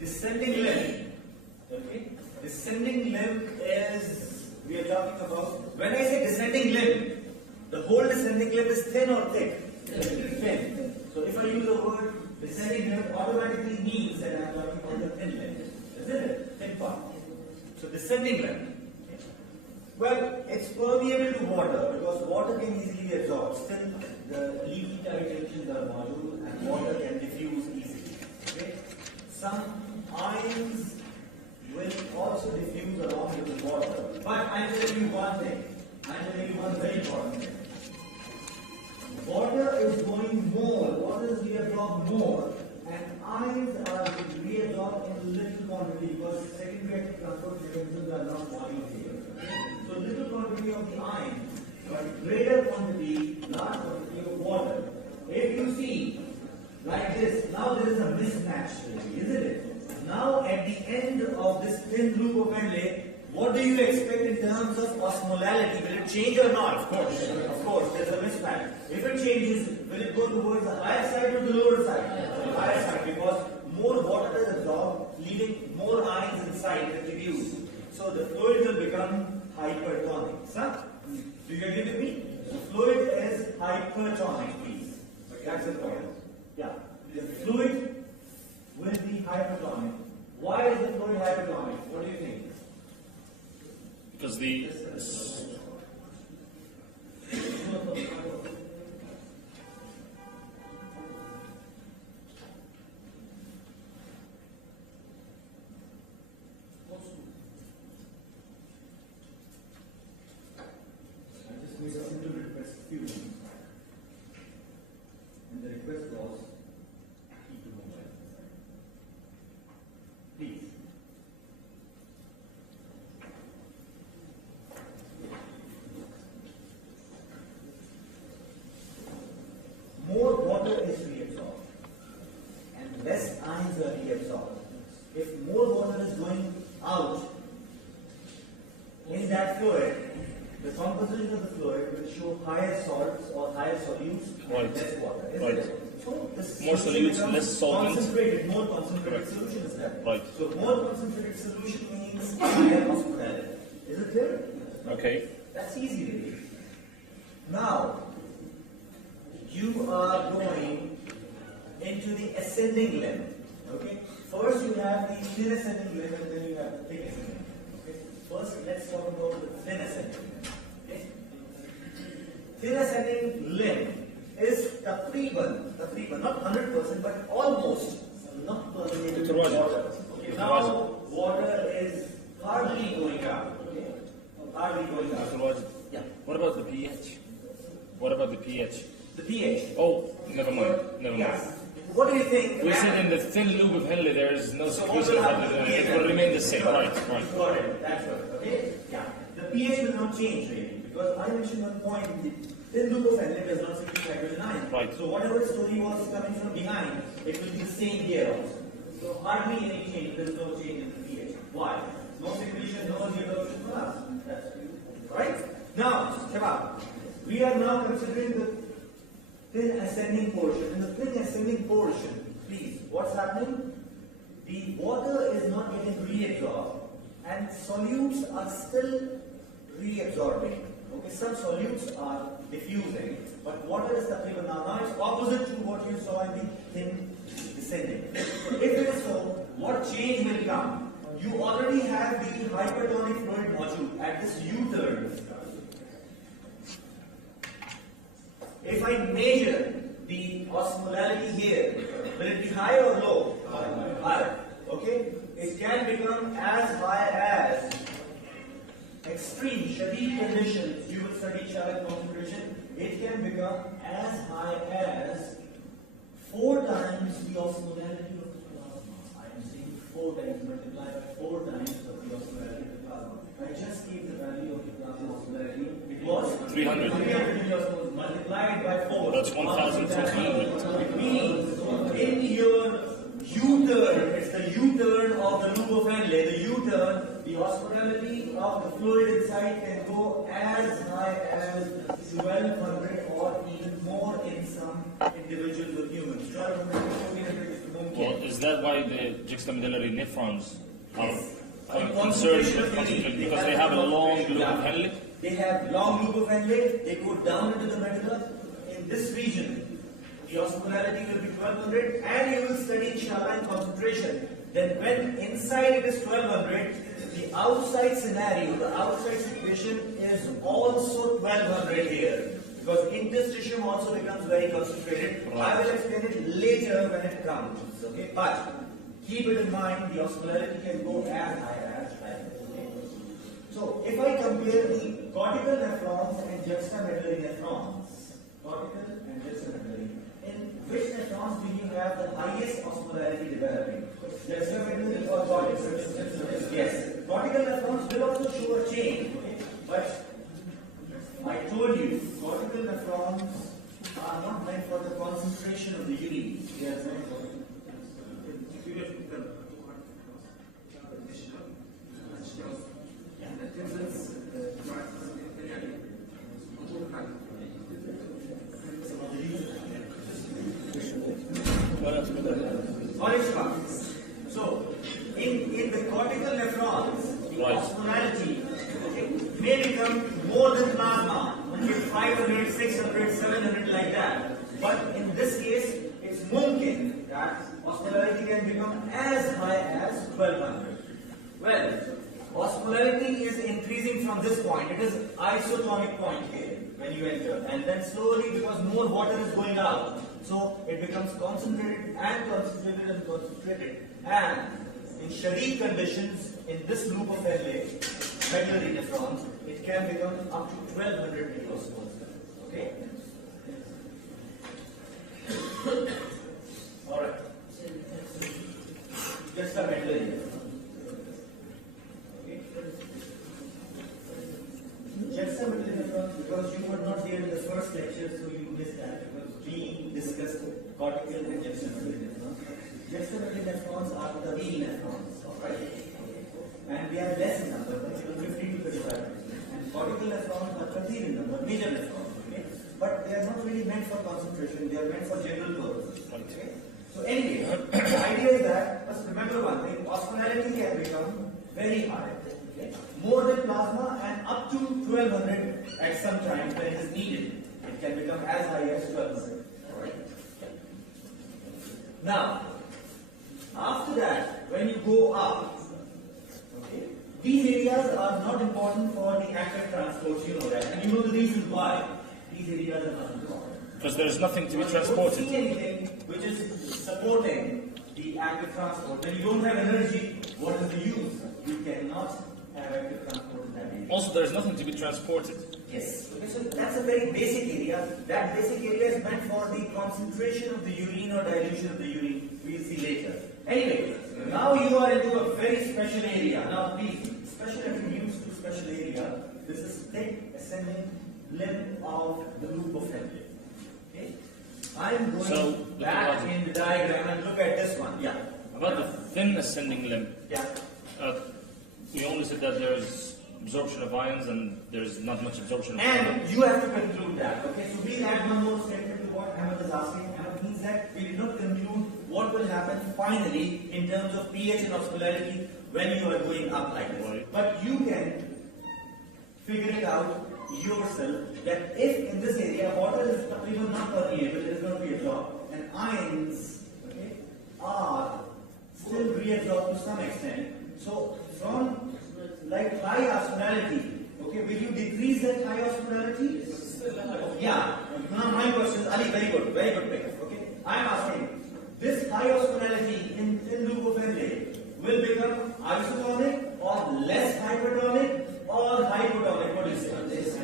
Descending limb. Okay? Descending limb is, we are talking about, when I say descending limb, the whole descending limb is thin or thick? Thin. So So if I use the word descending limb, automatically means that I am talking about the thin limb, isn't it? Thin part. So descending limb. Well, it's permeable to water because water can easily be absorbed. Still, the leaky tight junctions are modular and water can diffuse easily. Okay? Some ions will also diffuse along with the water. But I'm telling you one thing. I'm telling you one very important thing. Water is going more, water is reabsorbed more, and ions are reabsorbed in little quantity because secondary active transport mechanisms are not modules here. So little quantity of the ion, but greater quantity, large quantity of water. If you see like this, now there is a mismatch really, isn't it? Now at the end of this thin loop of Henle, what do you expect in terms of osmolality? Will it change or not? Of course, there's a mismatch. If it changes, will it go towards the higher side or the lower side? The higher side, because more water is absorbed, leaving more ions inside that diffuse. So the fluid will become hypertonic. Sir, do you agree with me? The fluid is hypertonic, please. That's the point. Yeah, the fluid will be hypertonic. Why is the fluid hypertonic? What do you think? Because the and the request was keep the mobile. Please. More water is reabsorbed and less ions are reabsorbed. If more water is going out in that fluid, the composition of the fluid will show higher salts or higher solutes and less water. Isn't it? So this more solutes, less solvents. Concentrated, more concentrated solution is there. Right. So more concentrated solution means higher osmolality. Is it clear? okay. That's easy really. Now, you are going into the ascending limb. Okay? First you have the thin ascending limb and then you have the thick ascending limb. Okay? First let's talk about the thin ascending limb. Okay? Thin ascending limb is taqreeban, not 100% but almost not permeable to water. Okay? Now water is hardly going up. Okay? Hardly going up. Yeah. What about the pH? What about the pH? The pH. Oh, never mind. Never mind. Yes. What do you think? We said in the thin loop of Henle there is no So secretion of hydrogen. It will remain the same. Right. Got it. That's right. Okay? Yeah. The pH will not change really because I mentioned one point. The thin loop of Henle does not secrete hydrogen ion. Right. So whatever story was coming from behind, it will be the same here also. So hardly any change. There is no change in the pH. Why? No secretion, no absorption for us. That's right. Now, Shabab, we are now considering the thin ascending portion. In the thin ascending portion, please, what's happening? The water is not getting reabsorbed and solutes are still reabsorbing. Okay, some solutes are diffusing, but water is taqreeban now it's opposite to what you saw in the thin descending. So if it is so, what change will come? You already have the hypertonic fluid module at this U-turn. If I measure the osmolality here, will it be high or low? High. Okay? It can become as high as extreme Shadid conditions. You will study Charlotte concentration. It can become as high as 4 times the osmolality of the plasma. I am saying 4 times multiplied by 4 times of the osmolality of the plasma. I just gave the value of the plasma osmolality. It was 300. 300 milliosmoles multiplied by 4. That's 1,200. It means in your U-turn, it's the U-turn of the loop of Henle. The U-turn, the osmolality of the fluid inside can go as high as 1,200 or even more in some individuals or humans. Well, is that why the juxtamedullary nephrons are Yes. concerned with concentration? Because they have a long loop of Henle? They have long loop of Henle. They go down into the medulla. In this region, the osmolarity will be 1200, and you will study inshallah in concentration. Then when inside it is 1200, the outside scenario, the outside situation is also 1200 here. Because interstitium also becomes very concentrated. I will explain it later when it comes. Okay, but keep it in mind, the osmolarity can go as high as like this. Okay? So if I compare the cortical nephrons and juxtamedullary nephrons, in which nephrons do you have the highest osmolarity developing? Juxtamedullary or cortical? Yes. Cortical nephrons will also show a change, okay? But I told you, cortical nephrons are not meant for the concentration of the urine. They are meant for orange part. So, in the cortical nephrons, the osmolarity may become more than plasma, okay, 500, 600, 700 like that. But in this case, it's mumkin that osmolarity can become as high as 1200. Well, osmolarity is increasing from this point. It is isotonic point here when you enter, and then slowly, because more water is going out, so it becomes concentrated and concentrated and concentrated. And in Shadid conditions, in this loop of LA, medullary nephrons, it can become up to 1200 milliosmoles. Okay? Alright. Just a medullary nephron. Okay? Just a medullary nephron, because you were not there in the first lecture, so you missed that, because we discussed cortical and juxtamedullary nephrons. Juxtamedullary nephrons are the real nephrons, alright? And they are less in number, 50 to 35%. And cortical nephrons are 30 in number, major nephrons, okay? But they are not really meant for concentration, they are meant for general purposes. Okay? So anyway, the idea is that, just remember one thing, osmolarity can become very high. Okay? More than plasma and up to 1200 at some times when it is needed. It can become as high as 1200. Alright? Now, after that, when you go up, okay, these areas are not important for the active transport, you know that. And you know the reason why these areas are not important. Because there is nothing to be transported. You don't see anything which is supporting the active transport. When you don't have energy, what is the use? You cannot have active transport in that area. Also, there is nothing to be transported. Yes. Okay, so that's a very basic area. That basic area is meant for the concentration of the urine or dilution of the urine. We'll see later. Anyway, now you are into a very special area. Now please, special attributes to special area. This is thick ascending limb of the loop of Henle. Okay? I am going back in the diagram and look at this one. Yeah. About the thin ascending limb. Yeah. We only said that there is absorption of ions and there is not much absorption of and ions. You have to conclude that. Okay, so we'll add one more statement to what Ahmed is asking. Ahmed means that we did not conclude what will happen finally in terms of pH and osmolarity when you are going up like this. Right. But you can figure it out yourself that if in this area water is not permeable, it is going to be absorbed, and ions, okay, are still reabsorbed to some extent. So from like high osmolarity, okay, will you decrease that high osmolarity? Yeah. Now my question is, Ali, very good pick. Okay, I am asking, this high osmolarity in loop of Henle will become isotonic or less hypertonic or hypotonic? What do you say? It is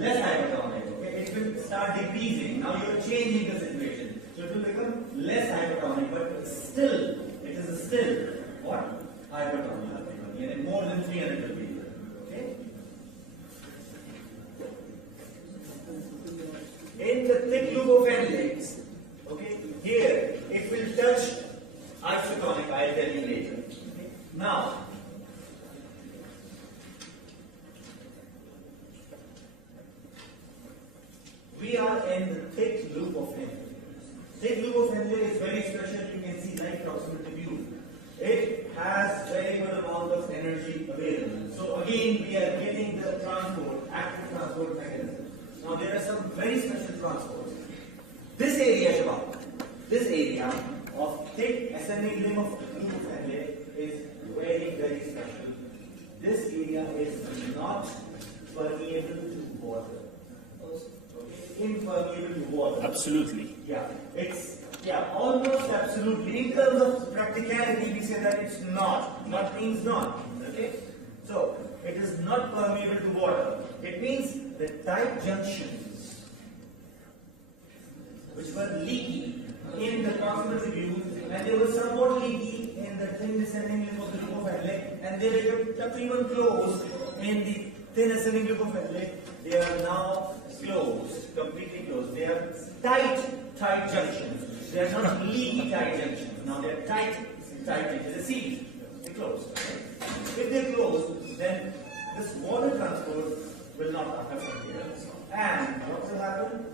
less hypertonic. Okay, it will start decreasing. Now you are changing the situation, so it will become less hypertonic, but still, it is still what? Hypertonic. More than 300 will be there. Okay. In the thick loop of Henle, okay, here it will touch isotonic. I'll tell you later. Okay. Now, we are in the thick loop of Henle. Thick loop of Henle is very special. You can see light proximity view. It has very good amount of energy available. So again, we are getting the transport, active transport mechanism. Now there are some very special transports. This area, Shabab, this area of thick ascending limb of loop of Henle is very, very special. This area is not permeable to water. Okay? Impermeable to water. Absolutely. Yeah, it's almost absolutely. In terms of practicality, we say that it's not. Not means not. Okay, so it is not permeable to water. It means the tight junctions which were leaky in the proximal tubule, and they were somewhat leaky in the thin descending limb of the loop of Henle, and they were even closed in the thin ascending loop of Henle. They are now closed, completely closed. They are tight junctions. They are not leaky tight junctions. Now they are tight junctions. They sealed. They closed. If they close, then this water transport will not happen here. And what will happen?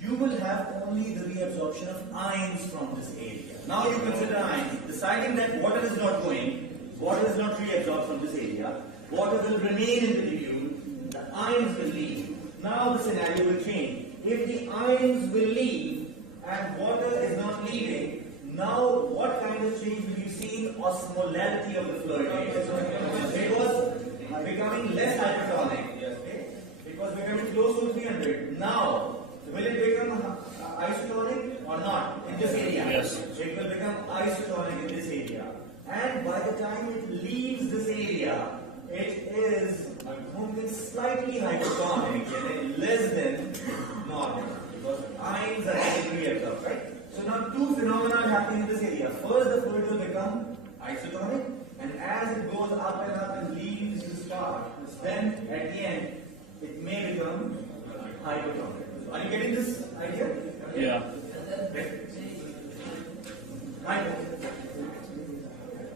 You will have only the reabsorption of ions from this area. Now you consider ions. Deciding that water is not going, water is not reabsorbed from this area, water will remain in the tubule, the ions will leave. Now the scenario will change. If the ions will leave and water is not leaving, now what kind of change will you see in osmolality of the fluid? It was becoming less hypertonic. Okay? It was becoming close to 300. Now, will it become isotonic or not in this area? Yes. It will become isotonic in this area. And by the time it leaves this area, it is moving slightly hypertonic, less than normal, because ions are getting reabsorbed, right? So now two phenomena are happening in this area. First, the fluid will become isotonic, and as it goes up and leaves this part, then at the end, it may become hypertonic. Are you getting this idea? Yeah. Right.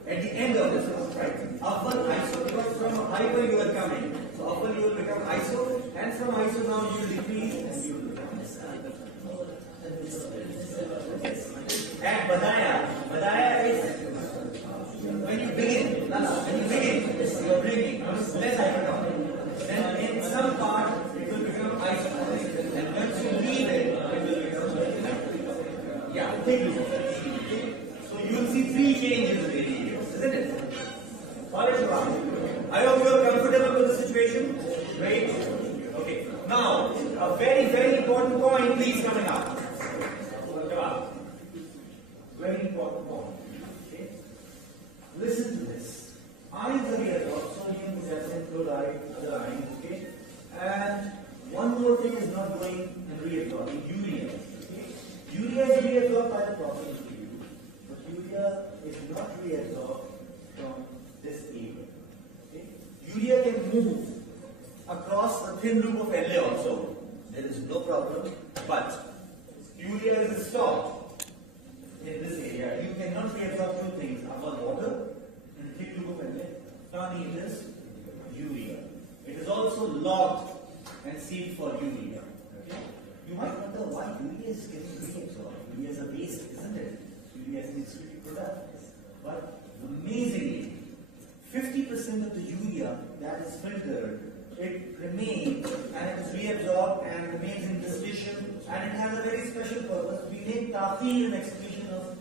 At the end of this, right? Upper iso, because from hyper you are coming. So upper you will become iso, and from iso now you will decrease and you will become. And badaya is when you begin, you are bringing less hypertonic. Then in some part it will become isotonic, and once you leave it, it will become thick loop. So you will see three changes in the area, isn't it? I hope you are comfortable with the situation. Great. Okay. Now, a very, very important point is coming up. Very important point. Okay. Listen to this. Ions are here, sodium, potassium, chloride, other ions. Okay. And one more thing is not going and reabsorbing, urea. Okay. Urea is reabsorbed by the proximal tubule, but urea is not reabsorbed from this area. Okay. Urea can move across the thin loop of Henle also. There is no problem, but urea is stopped in this area. You cannot reabsorb two things: upon water and thick loop of Henle. Finally, it is urea. It is also locked and sealed for urea. Okay? You might wonder why urea is getting reabsorbed. Urea is a waste, isn't it? Urea is an excreted product. But amazingly, 50% of the urea that is filtered, it remains and it is reabsorbed and remains in this tissue, and it has a very special purpose. We make taif an excretion of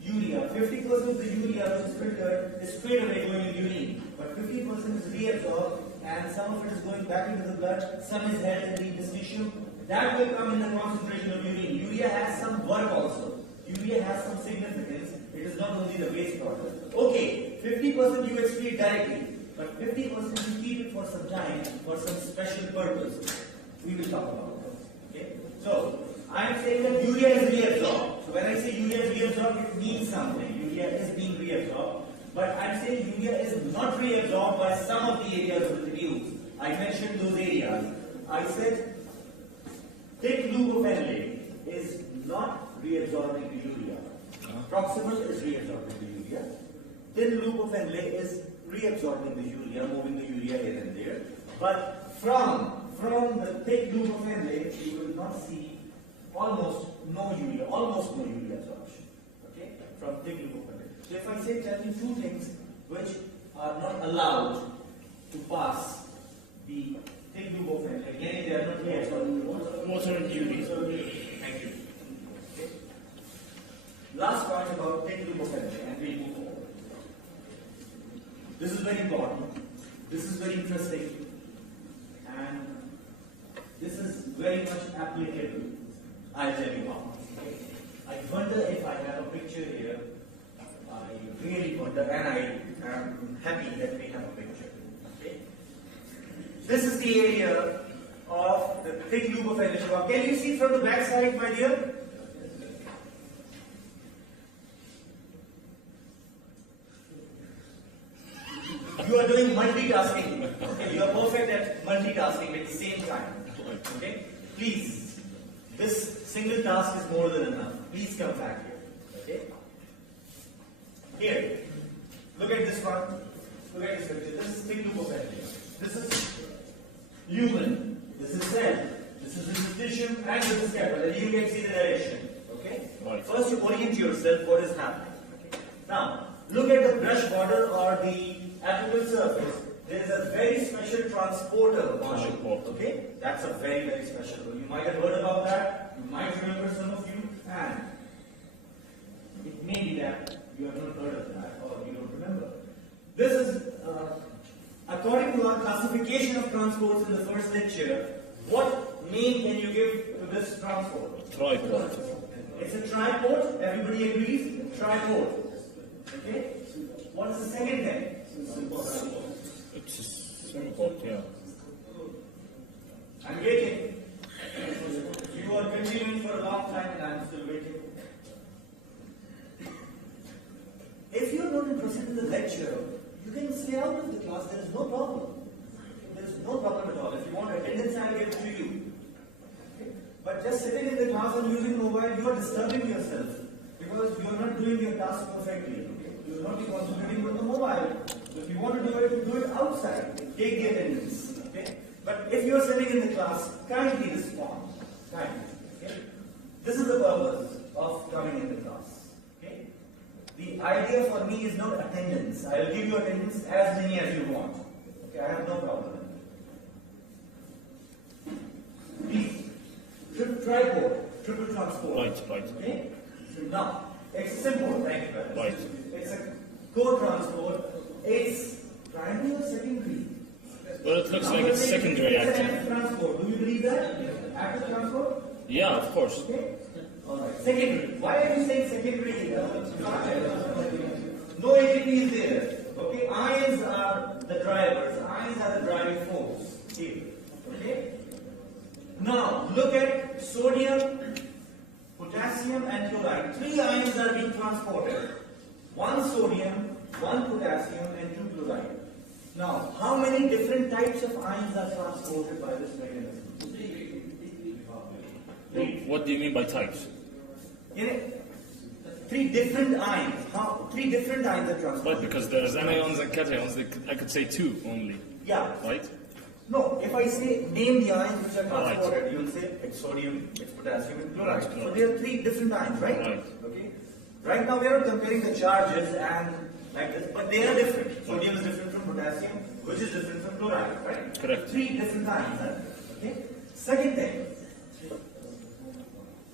urea. 50% of the urea which is filtered is straight away going in urine, but 50% is reabsorbed and some of it is going back into the blood, some is held in this tissue. That will come in the concentration of urine. Urea has some work also. Urea has some significance. It is not only the waste product. Okay, 50% you excrete directly, but 50% you keep it for some time, for some special purpose. We will talk about that. Okay? So, I am saying that urea is reabsorbed. So when I say urea is reabsorbed, it means something. Urea is being reabsorbed. But I am saying urea is not reabsorbed by some of the areas of the tubes. I mentioned those areas. I said thick loop of Henle is not reabsorbing the urea. Proximal is reabsorbing the urea. Thin loop of Henle is reabsorbing the urea, moving the urea here and there. But from the thick loop of Henle, you will not see almost no urea absorption. Okay? From thick loop of Henle. So if I say tell me two things which are not allowed to pass the thick loop of Henle, again they are not reabsorbing. Water and urea. last point about thin loop of energy, and we'll move forward. This is very important. This is very interesting, and this is very much applicable. I'll tell you how. I wonder if I have a picture here. I really wonder, and I am happy that we have a picture. Okay. This is the area of the thick loop of energy. Can you see from the back side, my dear? You are doing multitasking. Okay, you are perfect at multitasking at the same time. Okay? Please, this single task is more than enough. Please come back here. Okay? Here. Look at this one. Look at this picture. This is thick loop of energy. This is lumen. This is cell. This is institution, and this is capital. And you can see the direction. Okay? Right. First you orient yourself what is happening. Okay? Now, look at the brush border or the applicable surface. There is a very special transporter. Okay? That's a very, very special one. You might have heard about that. You might remember some of you. And it may be that you have not heard of that or you don't remember. This is, according to our classification of transports in the first lecture, what name can you give to this transport? Tripod. It's a tripod. Everybody agrees? Tripod. Okay? What is the second thing? It's a symbol, yeah. I'm waiting. You are continuing for a long time and I'm still waiting. If you're not interested in the lecture, you can stay out of the class. There is no problem. There is no problem at all. If you want attendance, I'll give it to you. Okay? But just sitting in the class and using mobile, you are disturbing yourself because you are not doing your task perfectly. You will not be concentrating on the mobile. So if you want to do it outside. Take the attendance. Okay? But if you are sitting in the class, kindly respond. Kindly. Okay? This is the purpose of coming in the class. Okay? The idea for me is not attendance. I will give you attendance as many as you want. Okay? I have no problem. Please. Tripod. Triple transport. Right. Okay? Now, it's simple. Thank you. Right. It's a co-transport. It's primary or secondary? Well, it looks like it's secondary, It's actually. active transport. Do you believe that? Active transport? Yeah, of course. Okay. Alright. Secondary. Why are you saying secondary? No ATP is there. Okay. Ions are the drivers. Ions are the driving force. Here. Okay. Now look at sodium, potassium, and chloride. 3 ions are being transported. 1 sodium, 1 potassium, and 2 chloride. Now, how many different types of ions are transported by this mechanism? What do you mean by types? 3 different ions. 3 different ions are transported. But because there's anions and cations, I could say 2 only. Yeah. Right? No, if I say name the ions which are transported, you will say it's sodium, it's potassium, and chloride. So there are 3 different ions, right? Right. Okay. Right now we are not comparing the charges and like this, but they are different. Sodium is different from potassium, which is different from chloride, right? Correct. 3 different ions. Okay. Second thing,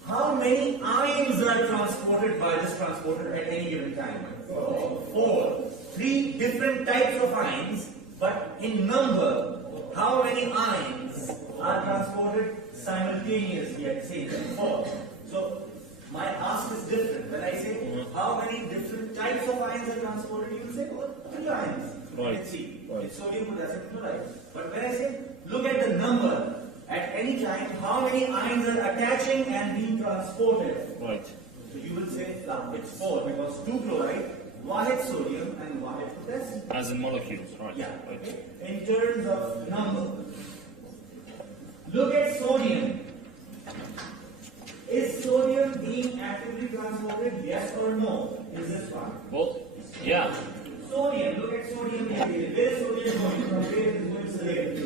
how many ions are transported by this transporter at any given time? 4. 3 different types of ions, but in number, how many ions are transported simultaneously at the same time? 4. So my ask is different. When I say how many different types of ions are transported, you will say, 3 ions. Right. Let's see. Right. It's sodium, potassium, chloride. But when I say, look at the number at any time, how many ions are attaching and being transported? Right. So you will say, it's 4 because 2 chloride, 1 sodium, and 1 potassium. As in molecules, right? Yeah. Right. Okay. In terms of number, look at sodium. Is sodium being actively transported? Yes or no? Is this one? Well, yeah. Sodium. Look at sodium. Where is sodium going? From where it is going to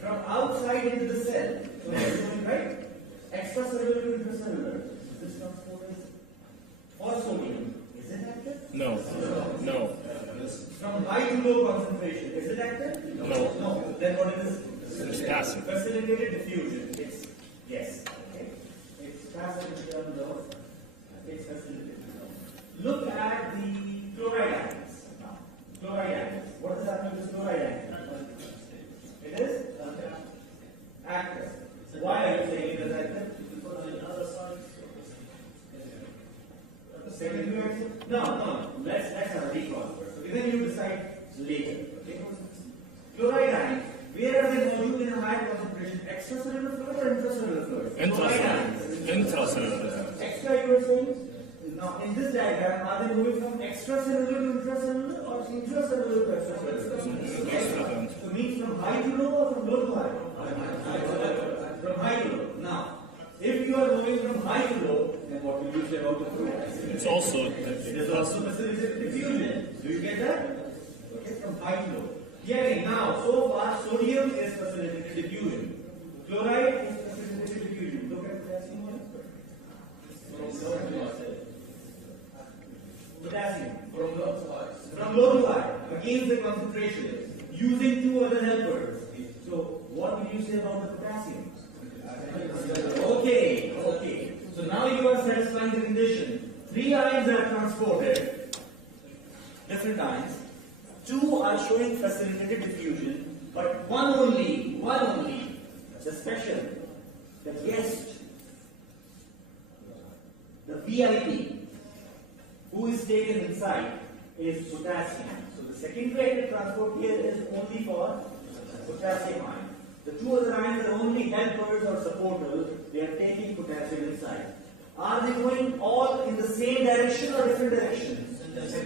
from outside into the cell. So it's going right. Extracellular to intracellular. This transport is for sodium. Is it active? No. No. From high to low concentration. Is it active? No. No. Then what is It's passive. facilitated diffusion? It's yes. Okay. It's passive in terms of It's facilitated. Look at the chloride ions. Now, chloride ions. What does that mean to chloride ions? It is active. Why are you saying it is active? Secondary action? No. Let's have a recall first. So then you decide later. Okay? Chloride ions. Where are they molecule in a high concentration? Extracellular fluid or intracellular fluid? Intracellular. Extra, you were saying? Now, in this diagram, are they moving from extracellular to intracellular or intracellular to extracellular? So, means from high to low or from low to high? From high to low. Now, if you are moving from high to low, then what will you say about the fluid? It's also. It is also facilitated diffusion. Do you get that? Okay, from high to low. Yeah, now, so far, sodium is facilitated diffusion. Chloride is facilitated diffusion. Look at potassium one. Potassium. From low to high. Against the concentration. Using two other helpers. So, what will you say about the potassium? Okay. So now you are satisfying the condition. 3 ions are transported. Different ions. 2 are showing facilitated diffusion, but one only, the special, the guest, the VIP, who is taken inside is potassium. So the secondary active transport here is only for potassium ion. The 2 other ions are only helpers or supporters, they are taking potassium inside. Are they going all in the same direction or different directions?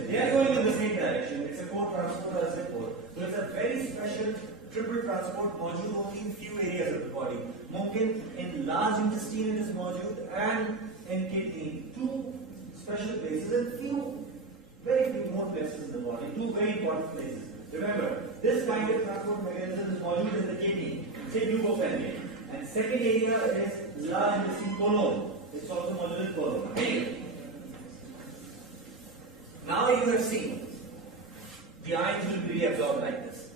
They are going in the same direction. It's a co-transport or a zip-port. So it's a very special triple transport module only in few areas of the body. Mumkin in large intestine it is module and in kidney. 2 special places and very few more places in the body. 2 very important places. Remember, this kind of transport mechanism is module in the kidney. Say glucophenolate. And second area is large intestine colon. It's also module in colon. Okay? Now you have seen the ions will be reabsorbed like this.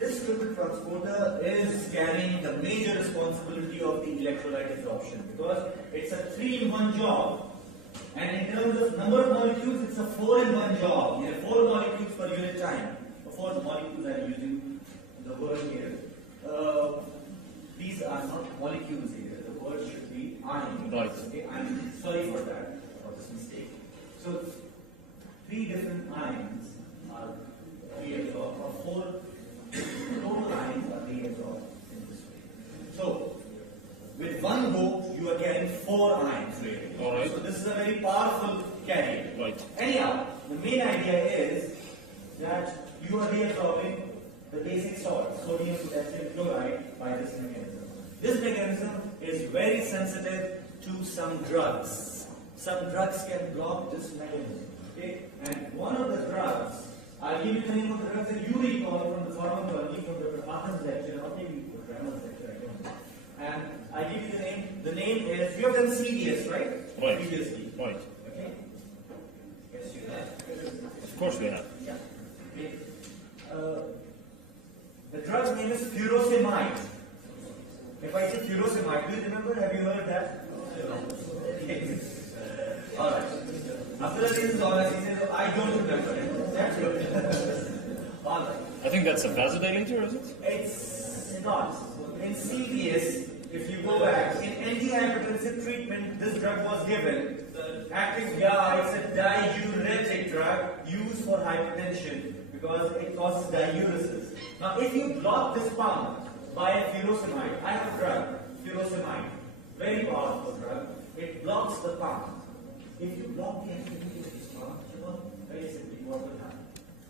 This triple transporter is carrying the major responsibility of the electrolyte absorption because it's a 3-in-1 job. And in terms of number of molecules, it's a 4-in-1 job. You have 4 molecules per unit time. 4 molecules I am using the word here. These are not molecules here. The word should be ions. Right. Okay? I'm sorry for that, for this mistake. So 3 different ions are reabsorbed, or 4 total ions are reabsorbed in this way. So, with one go, you are carrying 4 ions really. All right. So this is a very powerful carrier. Right. Anyhow, the main idea is that you are reabsorbing the basic salt, sodium, potassium chloride, by this mechanism. This mechanism is very sensitive to some drugs. Some drugs can block this mechanism. Okay? And one of the drugs, I'll give you the name of the drugs that you recall from the pharmacology, from the Athens lecture, or maybe the Ramos lecture, I don't know. And I give you the name. The name is, you have done CDS, right? Right. Previously. Right. Okay? Yes, you have. Of course we have. Yeah. Okay. The drug's name is furosemide. If I say furosemide, do you remember? Have you heard that? Okay. Alright. After that, this is all he says, I don't remember it. That's good. Alright. I think that's a vasodilator, is it? It's not. In CVS, if you go back, in antihypertensive treatment, this drug was given. Active, it's a diuretic drug used for hypertension because it causes diuresis. Now, if you block this pump by a furosemide, I have a drug, furosemide, very powerful drug. It blocks the pump. If you block the activity of this pump, very simply, what will happen?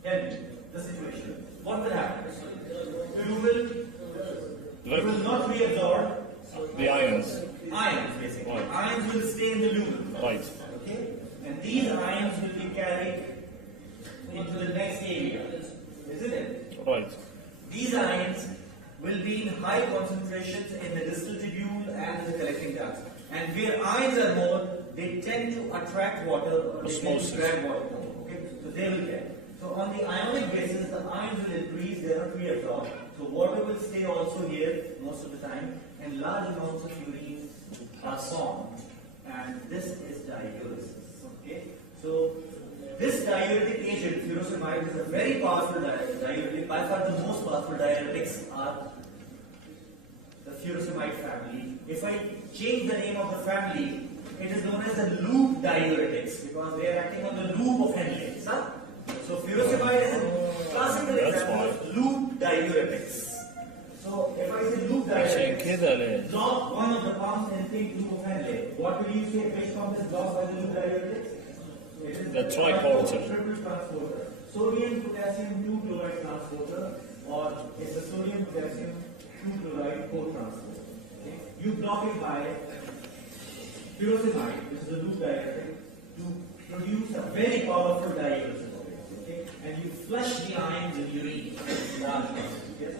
Tell me the situation. What will happen? You will not reabsorb the ions. Ions, basically. Right. Ions will stay in the lumen. Right. Okay? And these ions will be carried into the next area. Isn't it? Right. These ions will be in high concentrations in the distal tubule and the collecting ducts. And where ions are more, they tend to attract water or they tend to drag water more. Okay? So they will get. So on the ionic basis, the ions will increase, they are not reabsorbed. So water will stay also here most of the time, and large amounts of urine are formed. And this is diuresis. So Okay, so this diuretic agent, furosemide, is a very powerful diuretic. By far, the most powerful diuretics are the furosemide family. If I change the name of the family, it is known as the loop diuretics because they are acting on the loop of Henle. So furosemide is a classical example of loop diuretics. So if I say loop diuretics, block one of the pumps and take loop of Henle. What will you say? Which pump is blocked by the loop diuretics? It is the triporter. Triple transporter. Sodium potassium 2 chloride transporter, or it's the sodium potassium 2 chloride co-transporter. Okay? You block it by furosemide, which is the loop diuretic, to produce a very powerful diuretic. Okay? And you flush the ions in urine. Yes?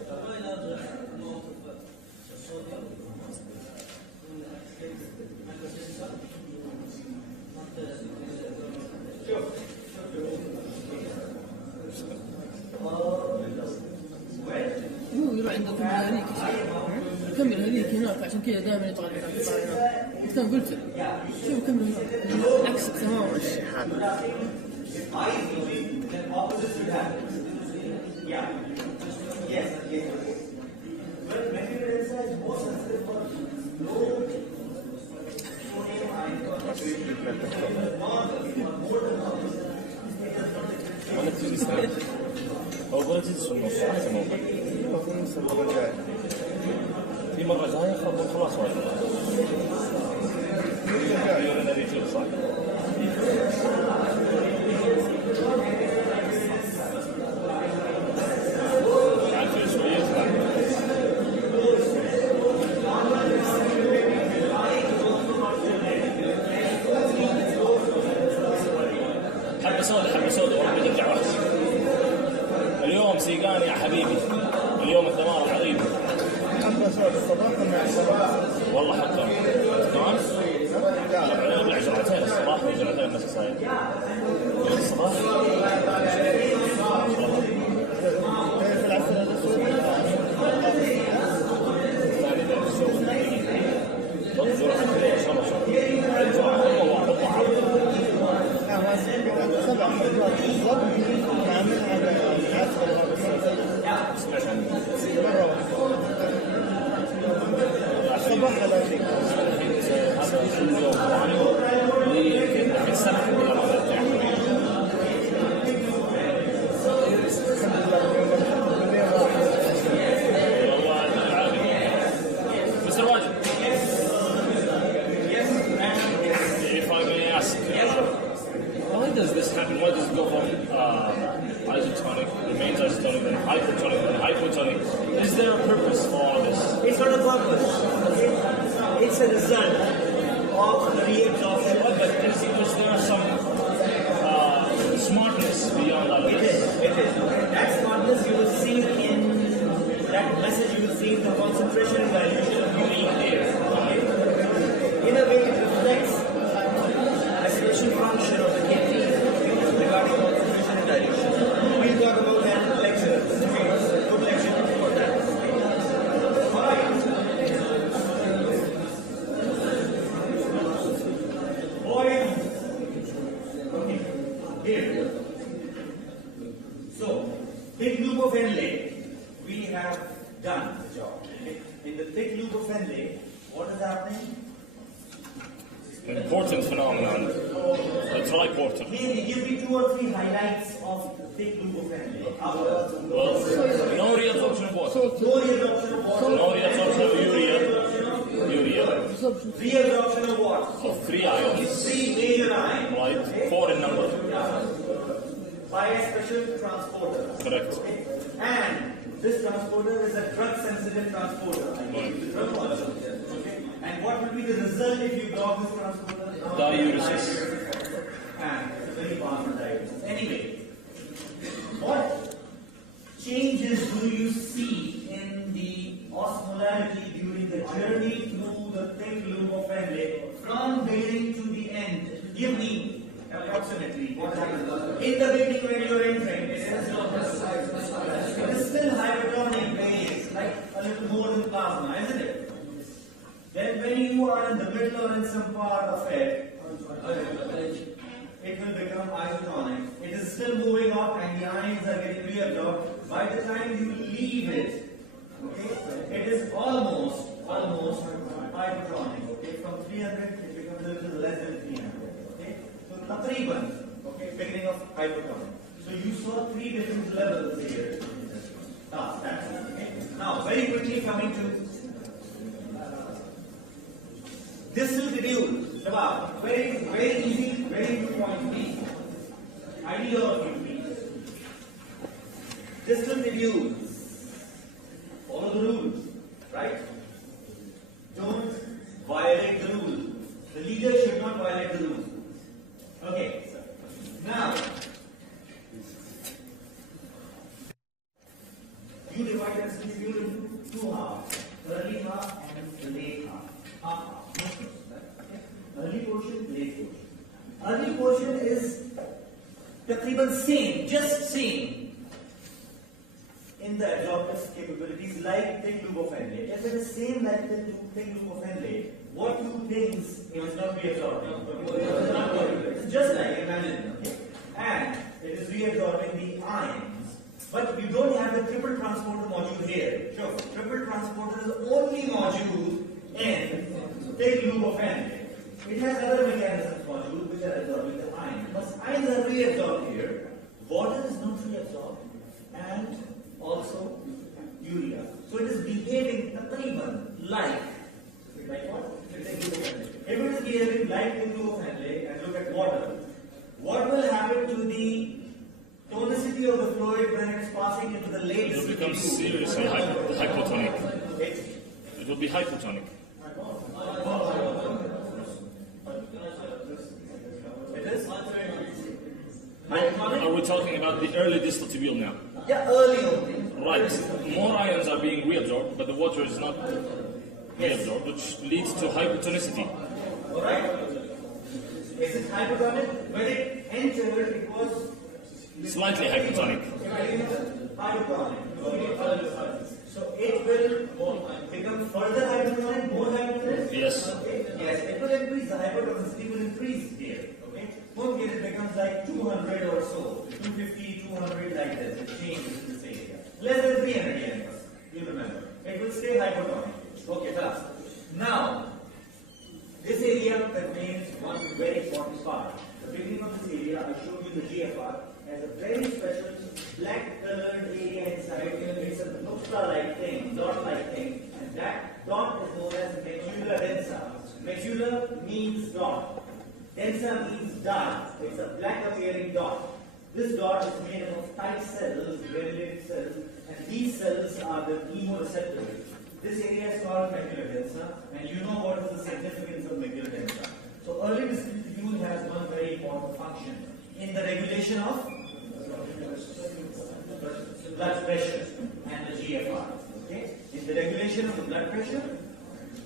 هو يروح عندكم هذيك كمل هذيك هناك عشان كذا دائما يطلع هناك كم قلت شوف كمل هناك عكسك تماما أو بلدي في النص أحسن موقع. في مرة جاية خلاص وايد. يقولون هذه تجيب صح. عارف شوية يطلع. حبة سوداء والله بيرجع وحش. اليوم سيقان يا حبيبي، اليوم الدمار العظيم. حبة سوداء الصباح ولا الصباح؟ والله حقا. تمام؟ ابلع جرعتين الصباح وجرعتين المساء. الصباح. كيف العسل الأسود؟ الثاني بعد الشوط. ضد جرعتين شرشة. الجرعة سبع مرات بالضبط نعمل على العسل سمعت عنه. مرة واحدة الصباح على ذيك هذا اليوم يمكن الحين سنة والله العافية. Mr. Wajid, if I may ask, why does this happen? Why does it go from isotonic, remains isotonic, then hypotonic? Is there a purpose for all this? It's not a purpose. It's a result of the reabsorption. But is there some smartness beyond all of It this? is. That smartness you will see in that message. You will see in the concentration and dilution of urine air. In a way, it reflects a special function of the kidney regarding concentration and dilution. We'll talk about that in the lecture. Good lecture for that. All right. Boys. Okay. Here. So, thick loop of Henle, we have done the job. In the thick loop of Henle, what is happening? An important phenomenon. A triporter. Here, give me 2 or 3 highlights of the thick loop of Henle. Well, no reabsorption of water. No reabsorption of water. No reabsorption of urea. Reabsorption of what? Of 3 ions. 3 major ions. Right? 4 in number. By a special transporter. Correct. And this transporter is a drug-sensitive transporter. And what will be the result if you block this transporter? Diuresis. And it's a very powerful diuresis. Anyway, what changes do you see in the osmolarity during the journey through the thick loop of Henle from beginning to the end? Give me approximately what happens. In the beginning when you are entering, it is still hypertonic phase, like a little more than plasma, isn't it? Then when you are in the middle or in some part of it, it will become isotonic. It is still moving up and the ions are getting reabsorbed. By the time you leave it, okay, it is almost hypertonic. Okay, from 300 it becomes a little less than 300. Okay, so taqriban, okay, beginning of hypertonic. So you saw three different levels here. That's it. Okay. Now, very quickly coming to distal tubule. Shabab, very easy, very good point, please. I need all of you, please. Distal tubule. Follow the rules, right? Don't violate the rules. The leader should not violate the rules. Okay. Now, you divide the distal tubule into two halves, early half and the late half. Half. Okay? Early portion, late portion. Early portion is taqriban same, just same in the absorptive capabilities like thick loop of Henle. If it is same like thick loop of Henle, what two things must not be absorbed? It's just like imagine, okay? And it is reabsorbing the ions. But you don't have the triple transporter module here. Sure, triple transporter is the only module in thick loop of Henle. It has other mechanisms module which are absorbing the ions. But ions are reabsorbed here. Water is not reabsorbed, and also urea. So it is behaving taqriban like what? If it is behaving like thick loop of Henle, and look at water, what will happen to the tonicity of the fluid when it is passing into the late? It will become seriously hypotonic. It will be hypotonic. It is? Are we talking about the early distal tubule now? Yeah, early only. Right. More ions are being reabsorbed, but the water is not reabsorbed, which leads to hypotonicity. Alright? Is it hypotonic? When it entered, it was Slightly hypotonic. hypotonic. So it will become further hypotonic, more hypotonic? Yes. Okay. Yes, it will increase, the hypotonicity will increase here. Okay? One case it becomes like 200 or so, 250, 200 like this. It changes in this area. Less than 300 yen, you remember. It will stay hypotonic. Okay, fast. Now, this area contains one very important part. The beginning of this area, I showed you the GFR as a very special black colored area inside. It's a nukta-like thing, dot-like thing, and that dot is known as macula densa. Macula means dot. Densa means dark. It's a black appearing dot. This dot is made up of tight cells, granulated cells, and these cells are the chemoreceptors. This area is called macula densa, and you know what is the significance of macula densa. So early distal tubule has one very important function in the regulation of blood pressure and the GFR. Okay? In the regulation of the blood pressure,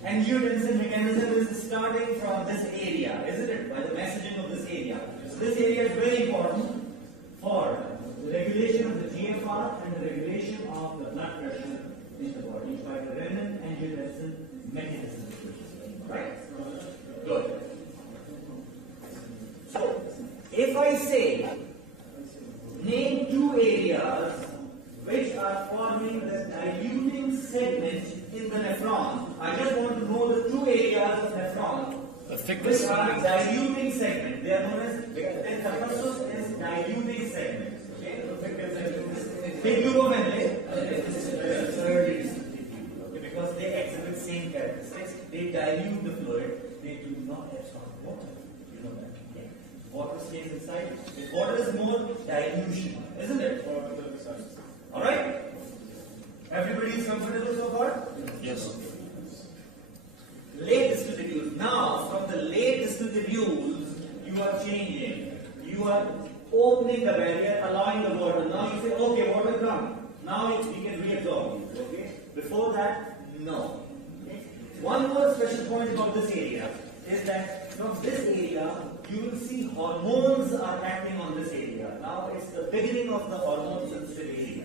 angiotensin mechanism is starting from this area, isn't it? By the messaging of this area. So this area is very important for the regulation of the GFR and the regulation of the blood pressure in the body by the renin angiotensin mechanism. Right? Good. So, if I say, name two areas which are forming the diluting segment in the nephron. I just want to know the two areas of nephron which are diluting segment. They are known as, then purpose is diluting segment. Okay? Big loop of Henle. Because they exhibit same characteristics. They dilute the fluid. They do not absorb water. You know that. Okay? Water stays inside. If water is more, dilution. Isn't it? Alright? Everybody is comfortable so far? Yes. Late distal tubules. Now, from the late distal tubules, you are changing. You are opening the barrier, allowing the water. Now you say, okay, water come. Now we can reabsorb these. Okay? Before that, no. Okay? One more special point about this area is that from this area, you will see hormones are acting on this area. Now it's the beginning of the hormone sensitive area.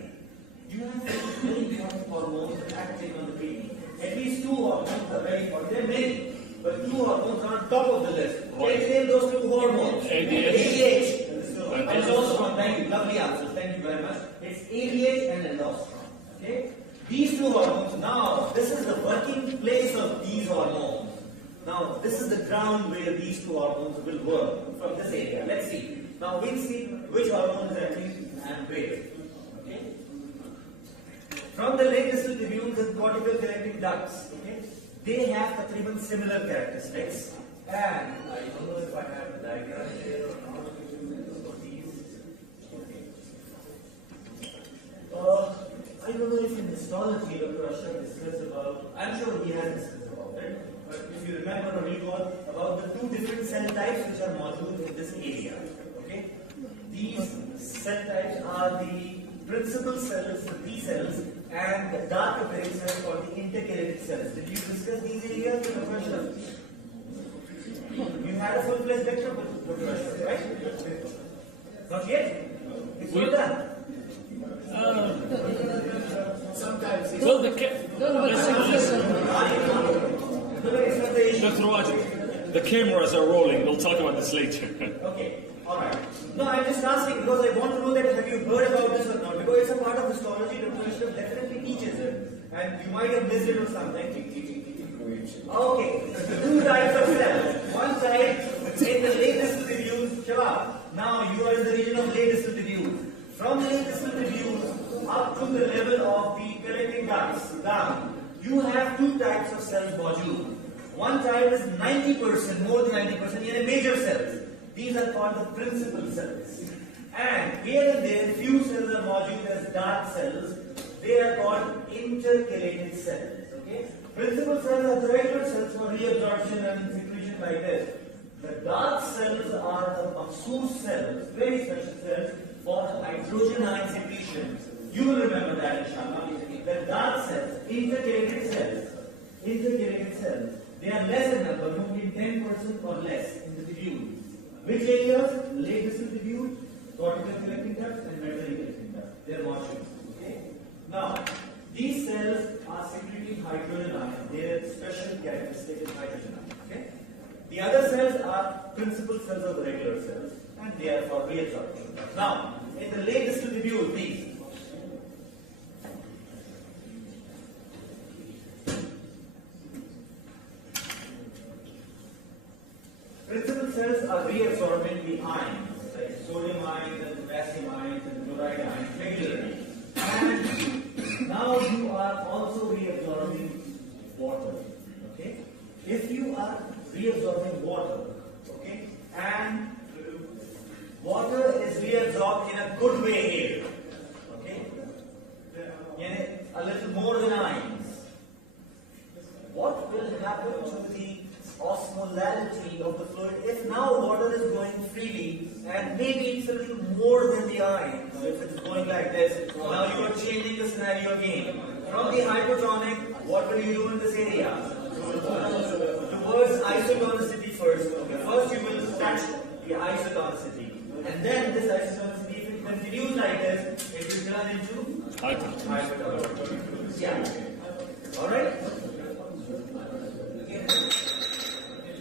You have very important hormones acting on the kidney. At least two hormones are very important. There are many, but two hormones are on top of the list. Right. Can you name those two hormones? ADH. And aldosterone. Thank you. Lovely answer. Thank you very much. It's ADH and aldosterone. Okay? These two hormones. Now, this is the working place of these hormones. Now, this is the ground where these two hormones will work from this area. Let's see. Now, we'll see which hormone is acting and where. Okay? From the leg distal tubules and cortical connecting ducts, okay, they have takriban similar characteristics. And I don't know if I have the diagram here or not. I don't know if in histology Dr. Ashraf discussed about, I'm sure he has discussed about it, but if you remember or recall about the two different cell types which are modules in this area. Okay? These cell types are the principal cells, the T cells, and the dark appearing cells called the intercalated cells. Did you discuss these areas in the question? You had a full-fledged lecture, Dr. Ashraf, right? Not yet? It's not done. Sometimes. Well, Dr. Wajid, the cameras are rolling. We'll talk about this later. Okay, alright. No, I'm just asking because I want to know that have you heard about this or not? Because it's a part of histology, Dr. Ashraf definitely teaches it. And you might have missed it or something. Okay, two types of cells. One side in the late distal tubules. Shabab, now you are in the region of late distal tubules. From late distal tubules up to the level of the connecting ducts down, you have two types of cells module. One type is 90%, more than 90%, in major cells. These are called the principal cells. And here and there, few cells are module as dark cells. They are called intercalated cells. Okay? Principal cells are the regular cells for reabsorption and secretion like this. The dark cells are the maksoos cells, very special cells for hydrogen ion secretion. You will remember that, inshallah. The dark cells, intercalated cells, they are less in number, moving 10% or less in the tubule. Which areas? Late distal tubule, cortical connecting ducts, and medullary connecting ducts. They are modules. Okay? Now, these cells are secreting hydrogen ion. Their special characteristic is hydrogen ion. Okay? The other cells are principal cells of the regular cells, and they are for reabsorption. Now, in the late distal tubule, please. Principal cells are reabsorbing the ions, like sodium ions and potassium ions and chloride ions regularly. And now you are also reabsorbing water. Okay? If you are reabsorbing water, okay, and water is reabsorbed in a good way here, okay, a little more than ions, what will happen to the osmolality of the fluid if now water is going freely and maybe it's a little more than the ions? So if it's going like this, now you are changing the scenario again. From the hypotonic, what will you do in this area? Towards isotonicity first. Okay. First you will touch the isotonicity. And then this isotonicity, if it continues like this, it will turn into hypotonicity. Yeah. Alright?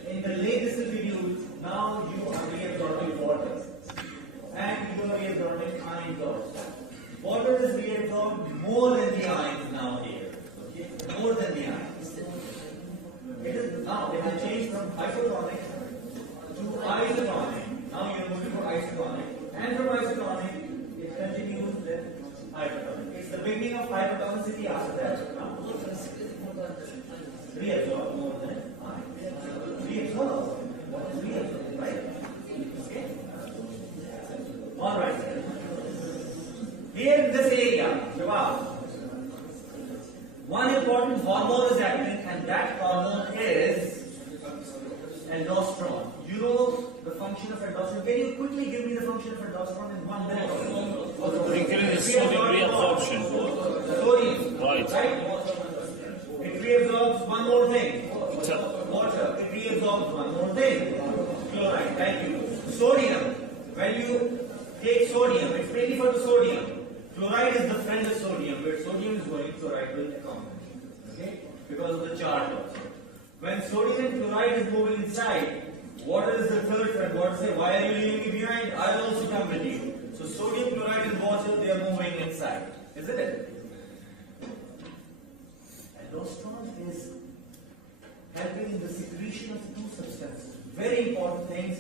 In the late distal tubule, now you are reabsorbing water. And you are reabsorbing ions also. Water is reabsorbed more than the ions now here. Okay? More than the ions. It is now it has changed from hypotonic to isotonic. Now you are moving for isotonic. And from isotonic, it continues with hypotonic. It's the beginning of hypotonicity after that. Now, reabsorb more than ions. Reabsorb. What is reabsorb? Right? Okay? Alright. Here in this area, Shabab, one important hormone is acting, and that hormone is aldosterone. You know the function of aldosterone. Can you quickly give me the function of aldosterone in 1 minute? Increase sodium reabsorption. Sodium. Right. It reabsorbs one more thing. Water. It reabsorbs one more thing. Chloride. Thank you. Sodium. When you take sodium, it's mainly for the sodium. Chloride is the friend of sodium. Where sodium is going, chloride will accompany. Okay? Because of the charge also. When sodium and chloride is moving inside, Water is the third friend. Water say, why are you leaving me behind? I will also come with you. So sodium chloride and water, they are moving inside. Isn't it? Aldosterone is helping in the secretion of two substances. Very important things.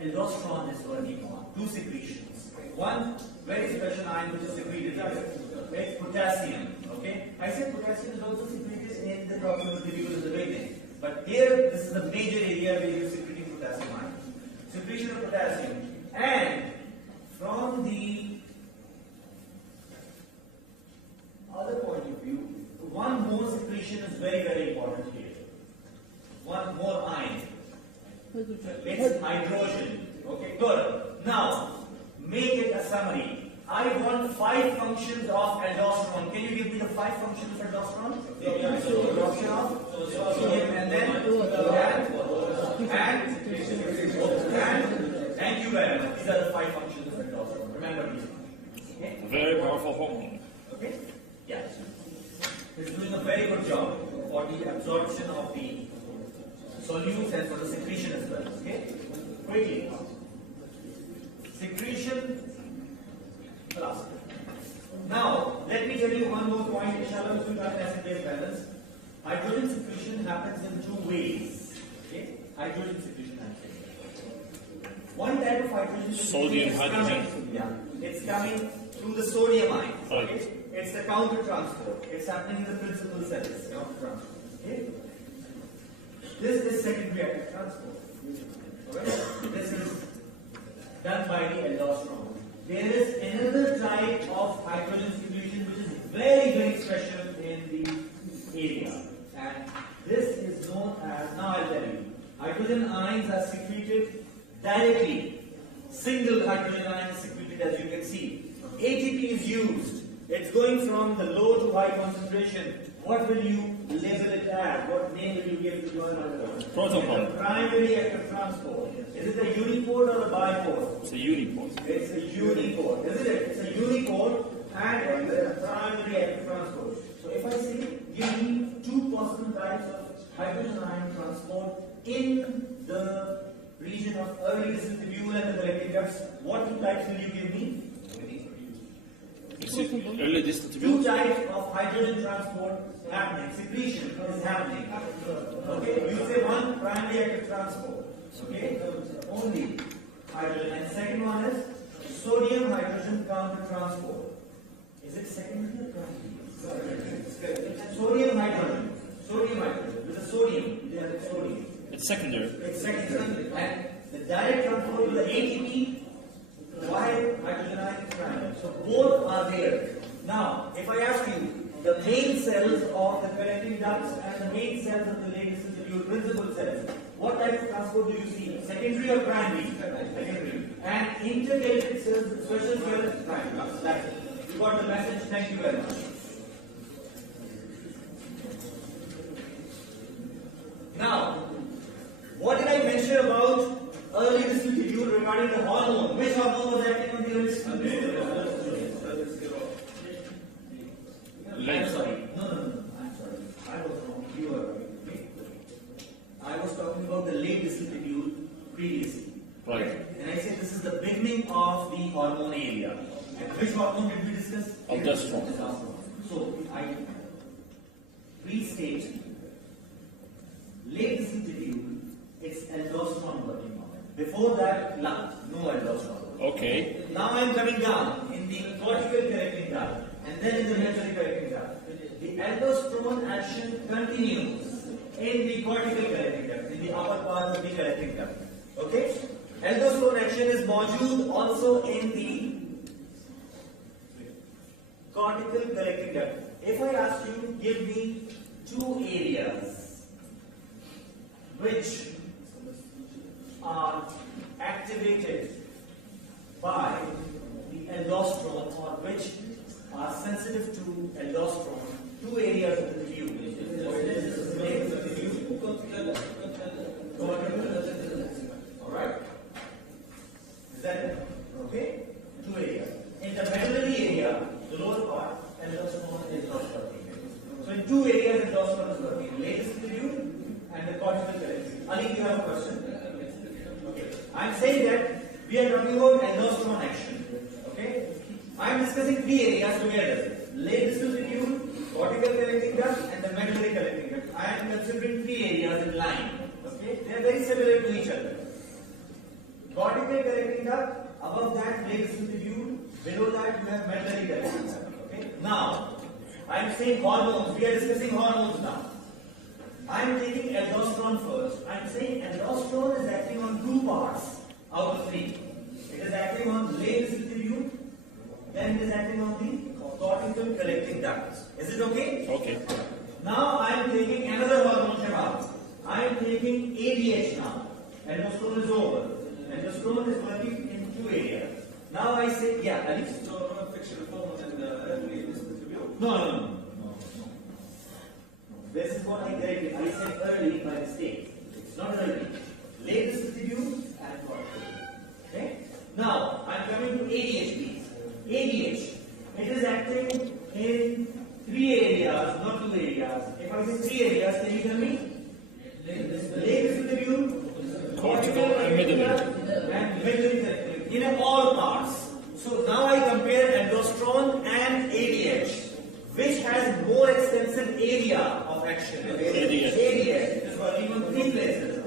Aldosterone is working on two secretions. One very special ion which is secreted here. It's potassium. Okay? I said potassium is also secreted in the proximal tubule in the beginning. But here, this is a major area where you're secreting potassium ion. Secretion of potassium. And from the other point of view, one more secretion is very, very important here. One more ion. It's hydrogen. Okay, good. Now, make it a summary. I want 5 functions of aldosterone. Can you give me the 5 functions of aldosterone? Reduction of sodium and then and thank you very much. These are the 5 functions of aldosterone. Remember these. Okay? Very powerful hormone. Okay? Yes. It's doing a very good job for the absorption of the solutes and for the secretion as well. Okay? Quickly. Secretion. Last. Now, let me tell you one more point in shallow fluid acid-base balance. Hydrogen secretion happens in 2 ways. Okay? Hydrogen secretion happens. One type of hydrogen Sodium hydrogen. It's coming through the sodium ion. Right. Okay? It's the counter transport. It's happening in the principal cells. Okay? This is secondary active transport. Alright? This is done by the aldosterone. There is another type of hydrogen secretion which is very, very special in the area. And this is known as, now I'll tell you, hydrogen ions are secreted directly. Single hydrogen ion is secreted as you can see. ATP is used. It's going from the low to high concentration. What will you label it as? What name will you give to your molecule? Proton pump. Primary active transport. Is it a uniport or a biport? It's a uniport. It's a uniport, isn't it? It's a uniport and it's a primary active transport. So if I say, give me 2 possible types of hydrogen ion transport in the region of early distal tubule and the collecting ducts, what 2 types will you give me? Early distal 2 tubule. types of hydrogen transport happening. Secretion is happening. Okay, you say one primary active transport. Okay, only hydrogen. And second one is sodium hydrogen counter transport. Is it secondary or primary? Sodium hydrogen. Sodium hydrogen. With the sodium. They have sodium. It's secondary. It's secondary. And the direct transport to the ATP, why hydrogen ion is primary. So both are there. Now, if I ask you, the main cells of the collecting ducts and the main cells of the late distal tubule, principal cells, what type of transport do you see? Secondary or primary? Secondary. And intercalated cells, special cells, primary. That's it. You got the message. Thank you very much. Now, what did I mention about early distal tubule regarding the hormone? Which hormone was acting on the early distal tubule? I'm sorry. No. I'm sorry. I was wrong. You were right. Okay? I was talking about the late distal tubule previously. Right. And I said this is the beginning of the hormone area. And which hormone did we discuss? Aldosterone. So I restate late distal tubule, it's aldosterone working on it. Before that, no aldosterone. Okay. Now I am coming down in the cortical collecting duct and then in the medullary collecting duct. The aldosterone action continues in the cortical collecting duct, in the upper part of the collecting duct. Okay? Aldosterone action is modular also in the cortical collecting duct. If I ask you, give me 2 areas which are activated by the aldosterone or which are sensitive to aldosterone, 2 areas of the tubule. Alright? Is that it? Okay? 2 areas. In the medullary area, the lower part, aldosterone is not working. So in 2 areas, aldosterone is working. Latest tubule and the cortical collecting. Ali, you have a question? I'm saying that we are talking about aldosterone action. Okay? I'm discussing three areas together. Late distal tubule, cortical collecting duct, and the medullary collecting duct. I am considering three areas in line. Okay? They are very similar to each other. Cortical collecting duct, above that late distal tubule, below that you have medullary collecting duct. Okay? Now, I am saying hormones. We are discussing hormones now. I am taking aldosterone first. I am saying aldosterone is acting on two parts out of three. It is acting on late distal tubule, then it is acting on the cortical collecting ducts. Is it okay? Okay. Now I am taking another hormone, Shabab. I am taking ADH now. Aldosterone is over. Aldosterone is working in two areas. Now I say, yeah, Ali? So not fictional hormone and early distal tubule. No. This is what I corrected. I said early by mistake. It's not early. Late distal tubule and cortical. Okay? Now I am coming to ADH, please. ADH. It is acting in three areas, not two areas. If I say three areas, can you tell me? Late distal tubule, Cortical and medullary. and medullary in all parts. So now I compare aldosterone and ADH. Which has more extensive area of action? ADH. ADH is working on three places.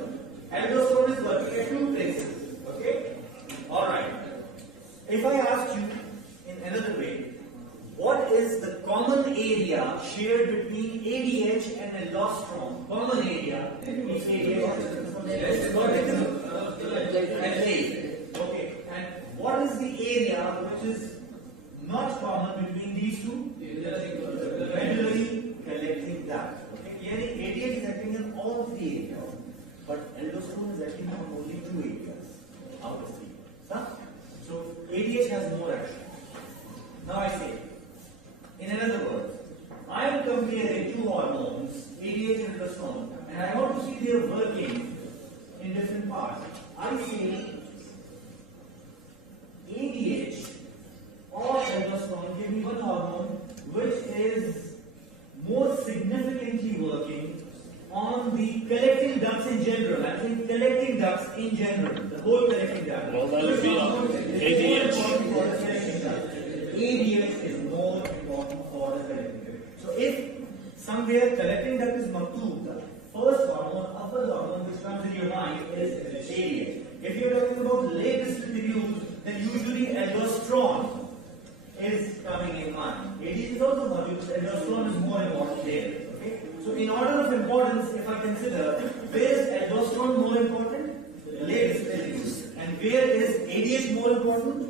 Aldosterone is working at two places. Okay? Alright. If I ask you in another way, what is the common area shared between ADH and aldosterone? Common area between ADH and late. Okay. And what is the area which is not common between these two? Medullary collecting duct. Okay. ADH is acting in all three areas, but aldosterone is acting on only two areas out of three. So ADH has more action. Now I say, in another words, I am comparing two hormones, ADH and aldosterone, and I want to see their working in different parts. I say ADH or aldosterone give me one hormone which is more significantly working on the collecting ducts in general. I'm saying collecting ducts in general, the whole collecting duct. Well, that would be ADH. ADH is more important for the collecting duct. So if somewhere collecting duct is maktub, the first hormone, upper hormone which comes in your mind is ADH. If you're talking about late distal tubule, then usually aldosterone is coming in mind. ADH is also maktub, but aldosterone is more important there. Okay? So in order of importance, if I consider, where is aldosterone more important? Late distal tubule. And where is ADH more important?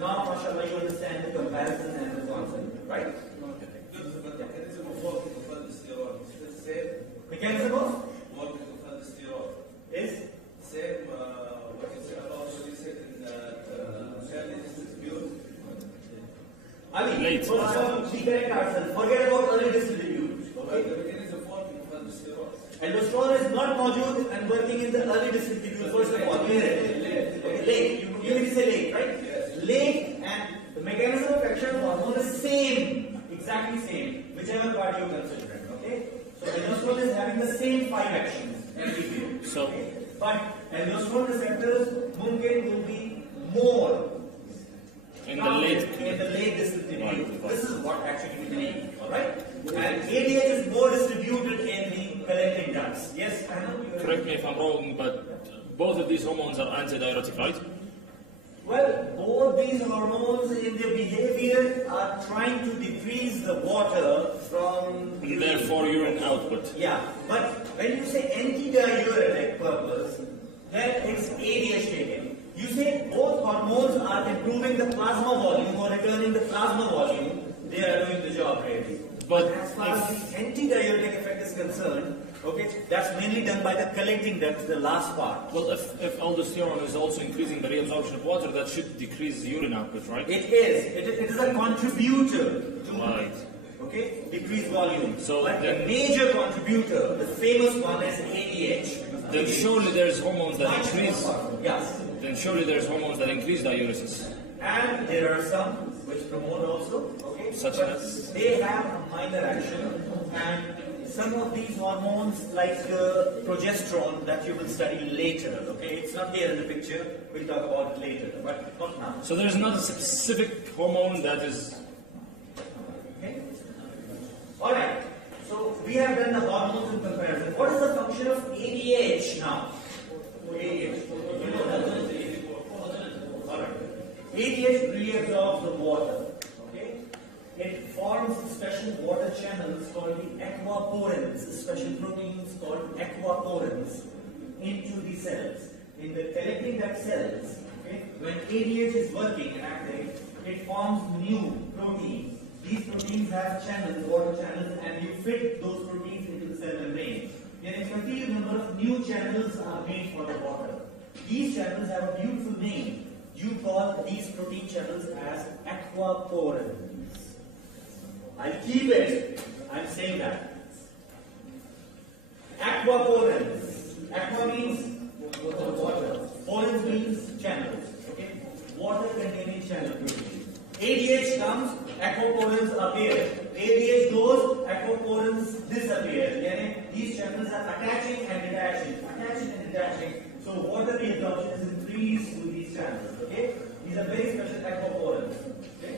Now, mashallah, you understand the comparison and the concept, right? Mechanism of working of aldosterone is the same. Mechanism of Working of aldosterone is same. What you say about what you said in early distal tubule. I mean, Late. first of all, we correct ourselves. Forget about early distal tubule. The mechanism of working of aldosterone. Aldosterone is not module and working in the early distal tubule. First of all, clear it. Okay, late. You mean to say late, right? Yes. Late and the mechanism of action of hormone is same, exactly same, whichever part you consider. Okay, so aldosterone is having the same 5 actions every So- okay? But aldosterone receptors mumkin will be more In the late. in the late distal tubule. Right. This is what actually we believe, alright? And ADH is more distributed in the collecting ducts. Yes, Anna? Correct me if I'm wrong, but both of these hormones are antidiuretic, right? Well, both these hormones in their behavior are trying to decrease the water from urine. Therefore, urine output. Yeah, but when you say antidiuretic purpose, then it's ADH taken. You say both hormones are improving the plasma volume or returning the plasma volume, they are doing the job really. But as far as the antidiuretic effect is concerned, okay, that's mainly done by the collecting duct, the last part. Well, if aldosterone is also increasing the reabsorption of water, that should decrease urine output, right? It is. It is a contributor to Right. okay, decreased volume. So but the then- major contributor, the famous one is ADH. Then surely there's hormones that increase. Yes. Then surely there's hormones that increase diuresis. And there are some which promote also, okay? Such but as? they have a minor action and some of these hormones like progesterone that you will study later, okay? It's not there in the picture, we'll talk about it later, but not now. So there's not a specific hormone that is... Okay? Alright, so we have done the hormones in comparison. What is the function of ADH now? ADH. Alright. ADH reabsorbs the water. Okay? It forms special water channels called the aquaporins, special proteins called aquaporins into the cells. In the collecting duct cells, okay, when ADH is working and acting, it forms new proteins. These proteins have channels, water channels, and you fit those proteins into the cell membrane. Then a continued number of new channels are made for the water. These channels have a beautiful name. You call these protein channels as aquaporins. I'll keep it. I'm saying that. Aquaporins. Aqua means water. Porins means channels. Okay? Water containing channel protein. ADH comes, aquaporins appear. ADH goes, aquaporins disappear. Yani these channels are attaching and detaching. Attaching and detaching. So water reabsorption is increased through these channels. Okay? These are very special aquaporins. Okay?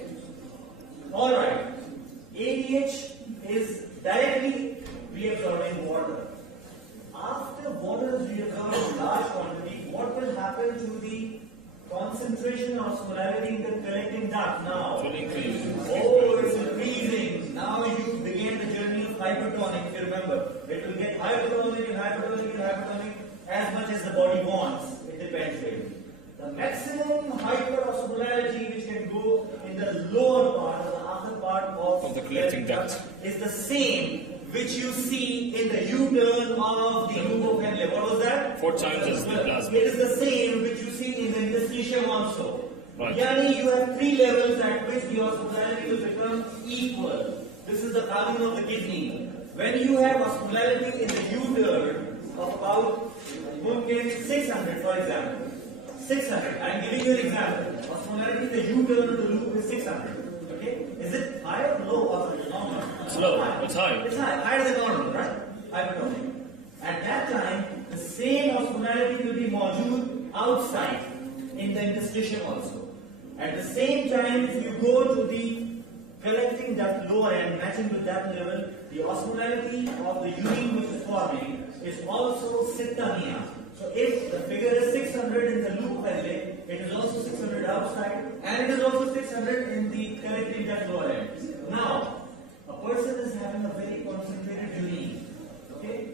Alright. ADH is directly reabsorbing water. After water is reabsorbed in large quantity, what will happen to the concentration of osmolality in the collecting duct now? It will increase. Oh, it's increasing. Now you begin the journey of hypertonic, if you remember. It will get hypertonic and hypertonic and hypertonic as much as the body wants. It depends really. The maximum hyperosmolality which can go in the lower part or the upper part of the collecting duct is the same which you see in the U-turn of the loop of Henle. What was that? 4 times as the plasma. It is the same which you see in the interstitium also. Right. Yani you have 3 levels at which the osmolality will become equal. This is the carving of the kidney. When you have osmolality in the U-turn of about 600 for example. 600. I am giving you an example. Osmolality in the U-turn of the loop is 600. Okay? Is it high or low or normal? It's low. It's high. It's high. Higher than normal, right? Hypertonic. At that time, the same osmolality will be modular outside in the interstitium also. At the same time, if you go to the collecting that lower end, matching with that level, the osmolality of the urine which is forming is also sitamia. So if the figure is 600 in the loop Henle, it is also 600 outside, and it is also 600 in the collecting that lower end. Now, a person is having a very concentrated urine. Okay?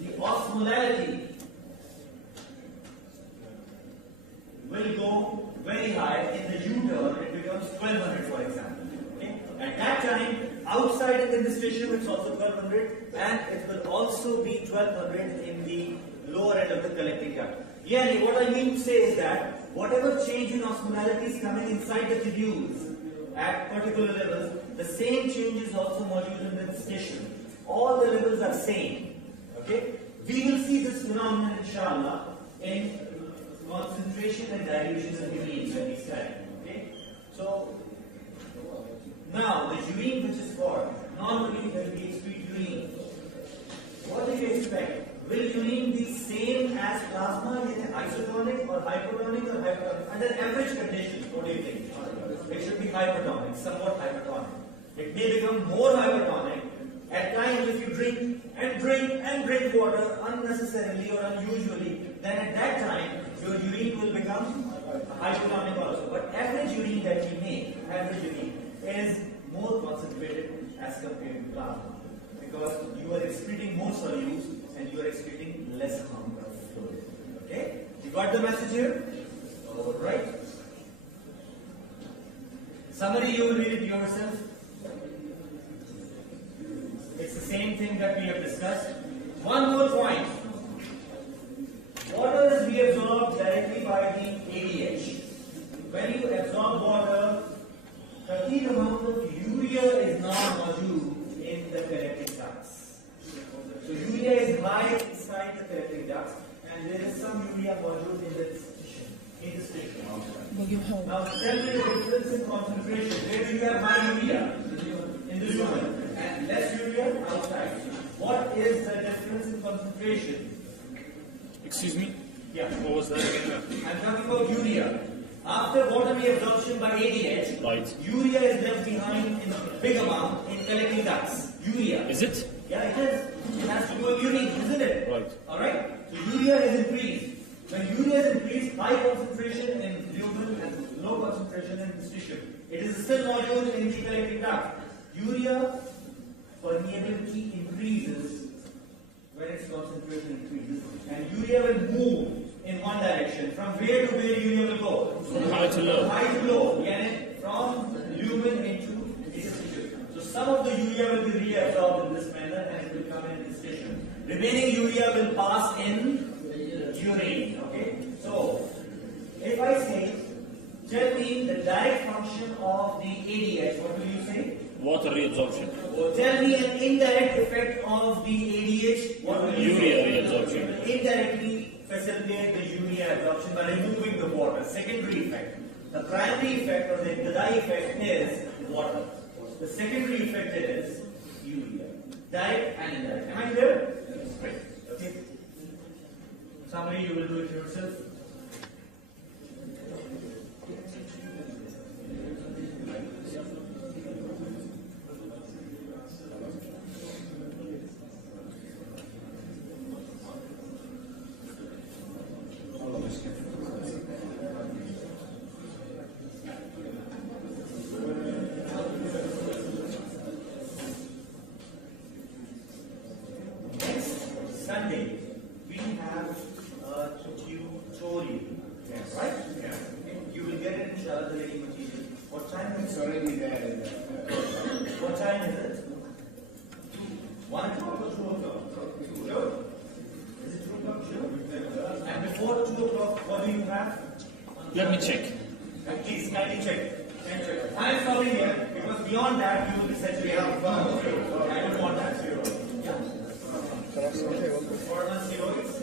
The osmolality will go very high in the U-turn. It becomes 1200, for example. Okay? At that time, outside in the interstitium, it's also 1200, and it will also be 1200 in the lower end of the collecting duct. Yani, what I mean to say is that whatever change in osmolality is coming inside the tubules at particular levels, the same change is also modular in the interstitium. All the levels are same. Okay? We will see this phenomenon, inshallah, in concentration and dilution of urine when we study. Okay? So, now the urine which is formed, normally when we excrete urine, what do you expect? Will urine be same as plasma, isotonic or hypertonic or hypertonic? Under average conditions, what do you think? It should be hypertonic, somewhat hypertonic. It may become more hypertonic at times if you drink and drink and drink water unnecessarily or unusually, then at that time your urine will become hypertonic also. But average urine that we make, average urine, is more concentrated as compared to plasma. Because you are excreting more solutes and you are excreting less amount of fluid. Okay? You got the message here? Alright. Summary, you will read it yourself. It's the same thing that we have discussed. One more point. Water is reabsorbed directly by the ADH. When you absorb water, the amount of urea is not modular in the collecting ducts. So urea is high inside the collecting ducts, and there is some urea modular in the interstitium. Now tell me the difference in concentration. Where do you have high urea? In the lumen, and less urea outside. is the difference in concentration? Excuse me? Yeah. What was that again? I'm talking about urea. After water reabsorption by ADH, Right. urea is left behind in a big amount in collecting ducts. Urea. Is it? Yeah, it is. It has to go with urine, isn't it? Right. Alright? So urea is increased. When urea is increased, high concentration in lumen and low concentration in this tissue. It is still module in the collecting duct. Urea permeability increases when its concentration increases. And urea will move in one direction. From where to where urea will go? From high to low. High to low. And from lumen into its tissue. So some of the urea will be reabsorbed in this manner and it will come in this tissue. Remaining urea will pass in urine. Okay? So, if I say, tell me the direct function of the ADH, what will you say? Water reabsorption. Or tell me an indirect effect of the ADH, what will you Urea say? reabsorption. Indirectly facilitate the urea absorption by removing the water. Secondary effect. The primary effect or the direct effect is water. The secondary effect is urea. Direct and indirect. Am I clear? Great. Okay. Summary, you will do it yourself. Sunday, we have a tutorial. Yes. Right? Yeah. Okay. You will get it in the other reading material. What time is it? It's already there. What time is it? 1 o'clock or 2 o'clock? Sure. Is it 2 o'clock? Sure. And before 2 o'clock, what do you have? Let me check. Please, kindly check. I am stopping here because beyond that, you will be said we have fun. I don't want that. Yeah. خلاص اوكي For us, you know, it's